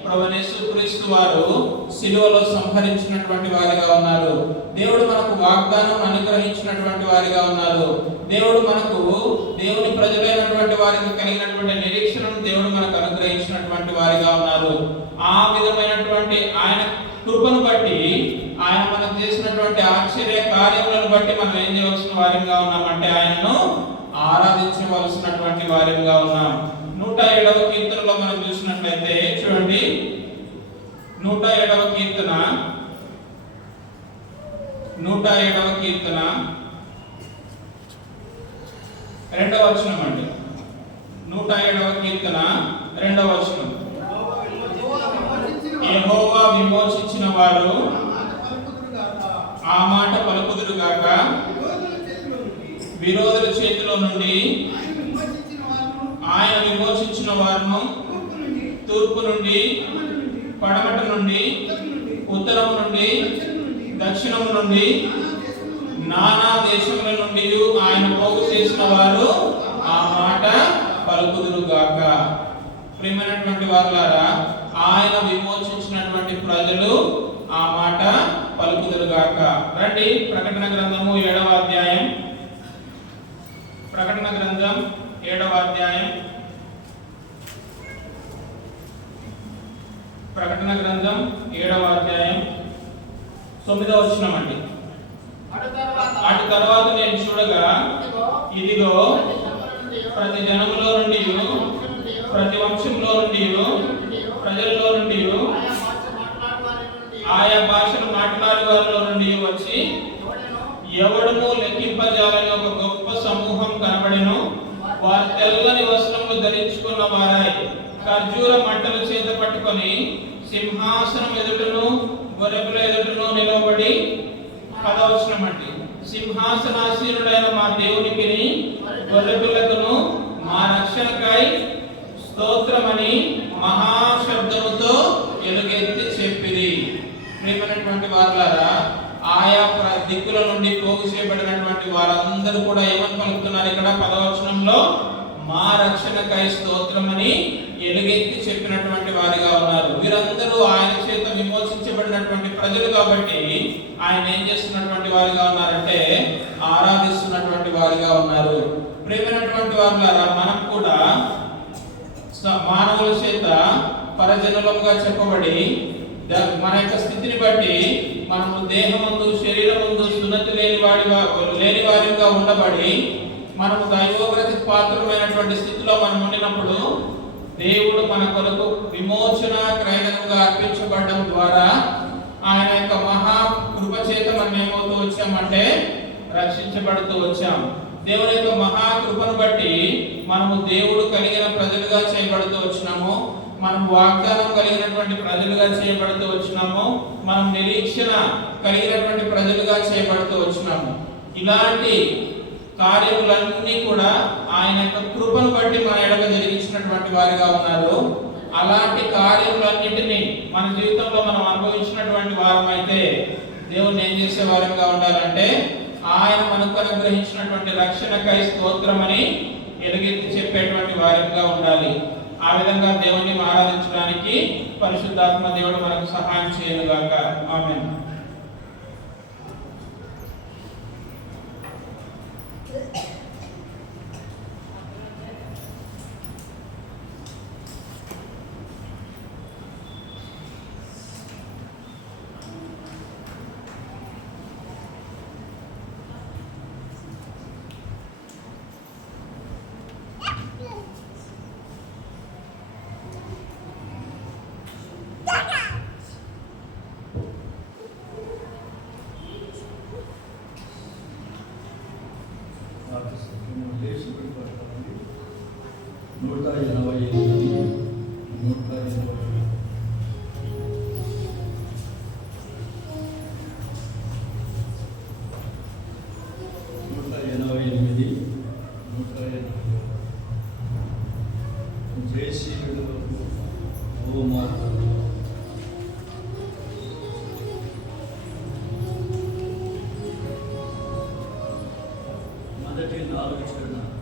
ప్రభువైన యేసుక్రీస్తు వారు శిలువలో సంహరించినటువంటి వారిగా ఉన్నారు. దేవుడు మనకు వాగ్దానం అనుగ్రహించినటువంటి వారిగా ఉన్నారు. దేవుడు మనకు దేవుని ప్రజలైనటువంటి వారికి కలిగినటువంటి నిరీక్షణను దేవుడు మనకు అనుగ్రహించినటువంటి వారిగా ఉన్నారు. ఆ విధమైనటువంటి ఆయన కృపను బట్టి, ఆయన మనకు చేసినటువంటి ఆశ్చర్య కార్యములను బట్టి మనం ఏం చేయవలసిన వారిగా ఉన్నామంటే ఆయనను ఆరాధించవలసినటువంటి వారిగా ఉన్నాం. 107వ కీర్తనలో మనం చూసినట్లయితే చూడండి, 107వ కీర్తన 107వ కీర్తన 2వ వచనం అండి. 107వ కీర్తన 2వ వచనం, యెహోవా విమోచించిన వారు ఆ మాట పలుకుదురుగాక, విరోధుల చేతిలో నుండి ఆయన విమోచించిన వారును తూర్పు నుండి, పడమట నుండి, ఉత్తరం నుండి, దక్షిణం నుండి, నానా దేశముల నుండి ఆయన పోగు చేసిన వారు ఆ మాట పలుకుదురుగాక. ప్రియమైనటువంటి వారులారా, ఆయన విమోచించినటువంటి ప్రజలు ఆ మాట పలుకుదురుగాక. రండి, ప్రకటన గ్రంథము 7వ అధ్యాయం, ప్రకటన గ్రంథం 7వ అధ్యాయం, ప్రకటన గ్రంథం 7వ అధ్యాయం 9వ వచనం అండి. అటు తర్వాత నేను చూడగా, ఇదిగో ప్రతి జనములో నుండి, ప్రతి వంశంలో నుండి, ప్రజల్లో నుండి, ఆయా భాషలు మాట్లాడే వారిలో నుండి వచ్చి ఎవడము లెక్కింపజాలని ఒక గొప్ప సమూహం కనబడెను. వారు తెల్లని వస్త్రములు ధరించుకున్న వారై ఖర్జూర మంటలు చేత పట్టుకొని సింహాసనం ఎదుటను గొర్రెపిల్ల ఎదుటను నిలబడి, 10వ వచనం అండి, సింహాసనాసీనుడైన మా దేవునికి గొర్రెపిల్లకును మా రక్షణకై స్తోత్రమని మహాశబ్దముతో ఎలుగెత్తి చెప్పిరి. ప్రియమైనటువంటి వారులారా, ఆయా దిక్కుల నుండి పోగు చేయబడినటువంటి వారందరూ కూడా ఏమని పలుకుతున్నారు ఇక్కడ 10వ వచనంలో? మా రక్షణకై స్తోత్రమని ఎలుగెత్తి చెప్పినటువంటి వారిగా ఉన్నారు. వీరందరూ ఆయన చేత విమోచించబడినటువంటి ప్రజలు కాబట్టి ఆయన ఏం చేస్తున్నటువంటి వారిగా ఉన్నారంటే ఆరాధిస్తున్నటువంటి వారిగా ఉన్నారు. ప్రేమైనటువంటి వారులారా, మనం కూడా మానవుల చేత పరజనులముగా చెప్పబడి మన యొక్క స్థితిని బట్టి మనము దేహమందు శరీరమందు సున్నతి లేని వారిగా ఉండబడి మనము దైవోగ్రతకి పాత్రమైనటువంటి స్థితిలో మనం ఉండినప్పుడు దేవుడు మన కొరకు విమోచన క్రయధనంగా అర్పించబడడం ద్వారా ఆయన యొక్క మహా కృప చేత మనం ఏమవుతూ వచ్చామంటే రక్షించబడుతూ వచ్చాం. దేవుని యొక్క మహా కృపను బట్టి మనము దేవుడు కలిగిన ప్రజలుగా చేయబడుతూ వచ్చినాము. మనం వాగ్దానం కలిగినటువంటి ప్రజలుగా చేయబడుతూ వచ్చినాము. మనం నిరీక్షణ కలిగినటువంటి ప్రజలుగా చేయబడుతూ వచ్చినాము. ఇలాంటి కార్యములన్నీ కూడా ఆయన యొక్క కృపను బట్టి మన ఎడల జరిగించినటువంటి వారిగా ఉన్నారు. అలాంటి కార్యములన్నిటినీ మన జీవితంలో మనం అనుభవించినటువంటి వారమైతే దేవుని ఏం చేసే వారంగా ఉండాలంటే ఆయన మనకు అనుగ్రహించినటువంటి రక్షణకై స్తోత్రమని ఎలుగెత్తి చెప్పేటువంటి వారిగా ఉండాలి. ఆ విధంగా దేవుని ఆరాధించడానికి పరిశుద్ధాత్మ దేవుడు మనకు సహాయం చేయనుగాక. ఆమేన్. మొదటి 4 చరణాలు.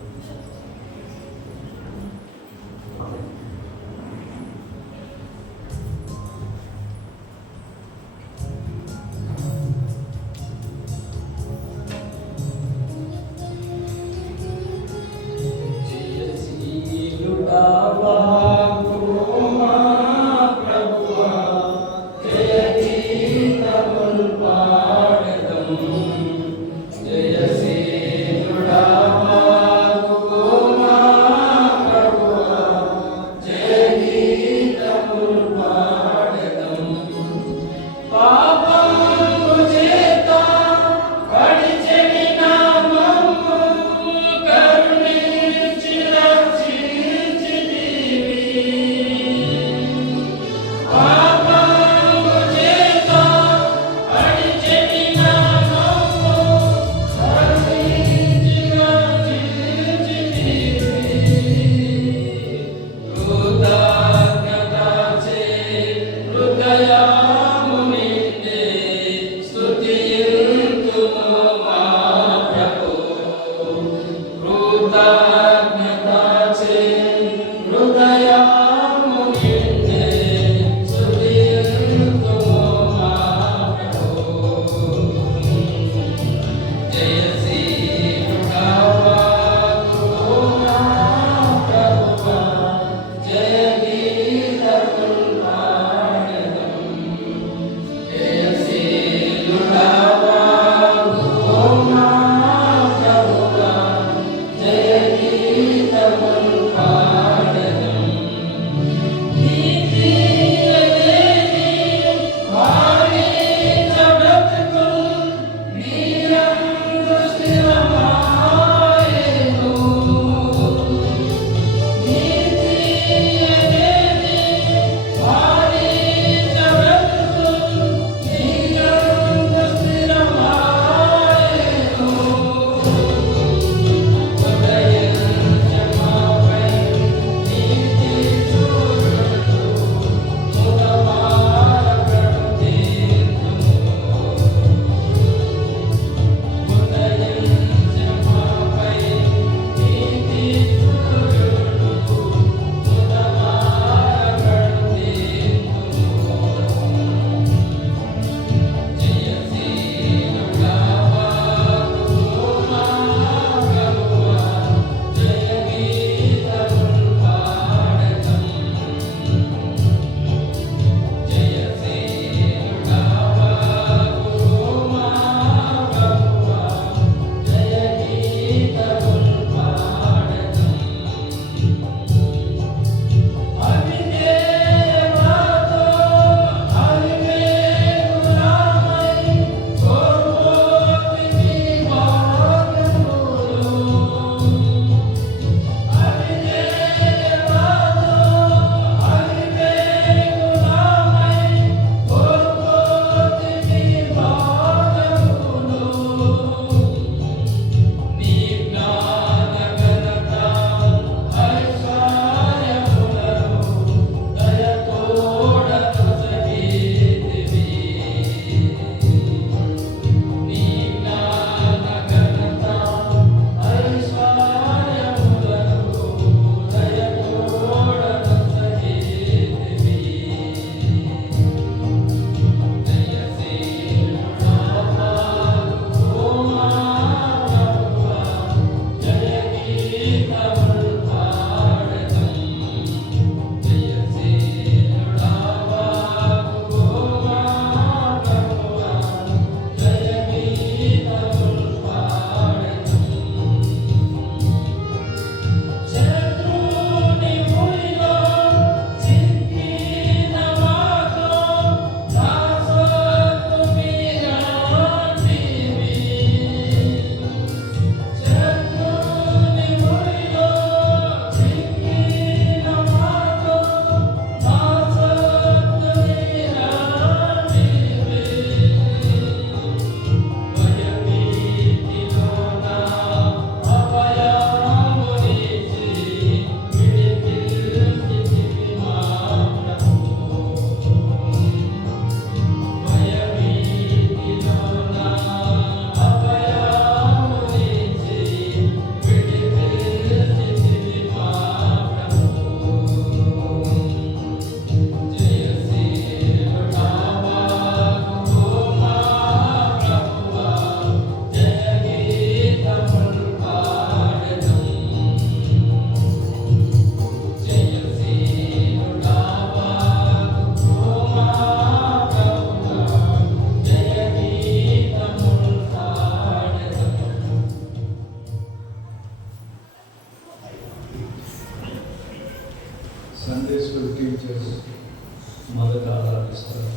ఆరాధిస్తారు.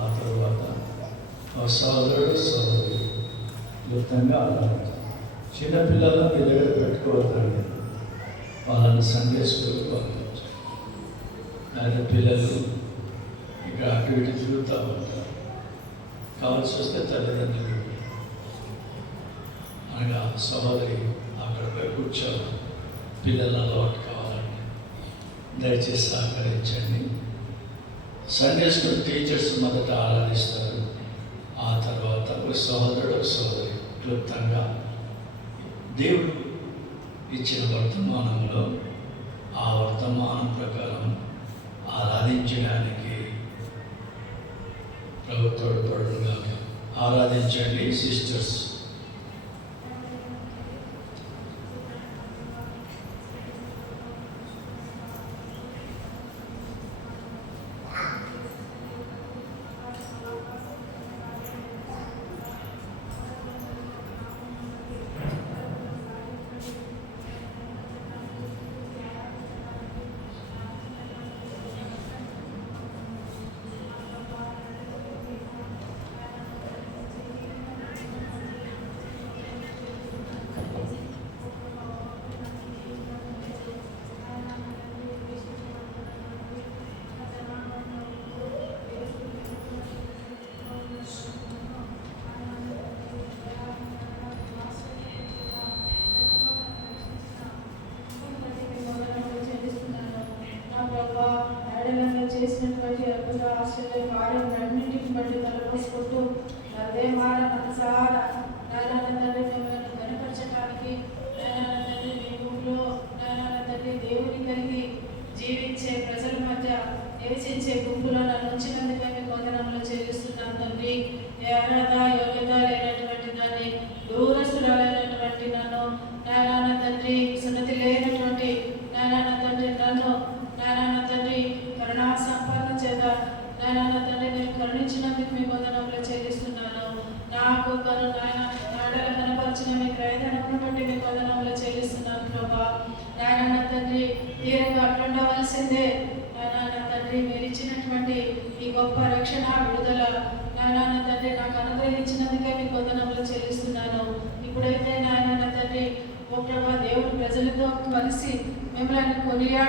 ఆ తర్వాత సోదరుడు సోదరి క్లుప్తంగా ఆరాధిస్తారు. చిన్నపిల్లలను మీ దగ్గర పెట్టుకోవద్దండి, వాళ్ళని సండే స్కూల్కి పంపించాలి. అయితే పిల్లలు ఇక్కడ అటు ఇటు తిరుగుతూ ఉంటారు. కావాల్సి వస్తే తల్లిదండ్రులు అనగా సహోదరి అక్కడ పోయి కూర్చోవాలి. పిల్లల అలవాటు కావాలండి, దయచేసి సహకరించండి. సండే స్కూల్ టీచర్స్ మొదట ఆరాధిస్తారు. ఆ తర్వాత ఒక సహోదరుడు ఒక సోదరి క్లుప్తంగా దేవుడు ఇచ్చిన వర్తమానంలో ఆ వర్తమానం ప్రకారం ఆరాధించడానికి ప్రభు తోడ్పడుగా. ఆరాధించండి సిస్టర్స్. చేసినటువంటి అద్భుత ఆశ్చర్య కార్యములన్నింటిని బట్టి తలపోసుకుంటూ అదే మాట మనసారా నాయన తండ్రి మిమ్మల్ని కనపరచడానికి నాయన తండ్రి మీ భూమిలో నాయన తండ్రి దేవుని కలిగి జీవించే ప్రజల మధ్య నివసించే గుంపులో నన్ను ఉంచినందుకు మీకు వందనములు చెల్లిస్తున్నాను తండ్రి. అర్హత యోగ్యత లేనటువంటి దాన్ని, దూరస్తురాలైనటువంటి నన్ను నాయన తండ్రి, సున్నతి లేనటువంటి నాయన తండ్రి నన్ను నాయన తండ్రి కరుణా సంపన్న చేత నాయన తండ్రి నేను కరుణించినందుకు మీ వందనములు చెల్లిస్తున్నాను. నాకు నాడల కనపరిచిన మీ ప్రయత్నమును బట్టి మీ వందనములు చెల్లిస్తున్నాను ప్రభా. నాయన తండ్రి తీరంగా అట్లుండవలసిందే నాయన తండ్రి, మీరు ఇచ్చినటువంటి ఈ గొప్ప రక్షణ విడుదల నాయన తండ్రి నాకు అనుగ్రహించినందుకే మీ వందనములు చెల్లిస్తున్నాను. ఇప్పుడైతే నాయన తండ్రి ఓ ప్రభా దేవుడు ప్రజలతో కలిసి మిమ్మల్ని కొనియాడి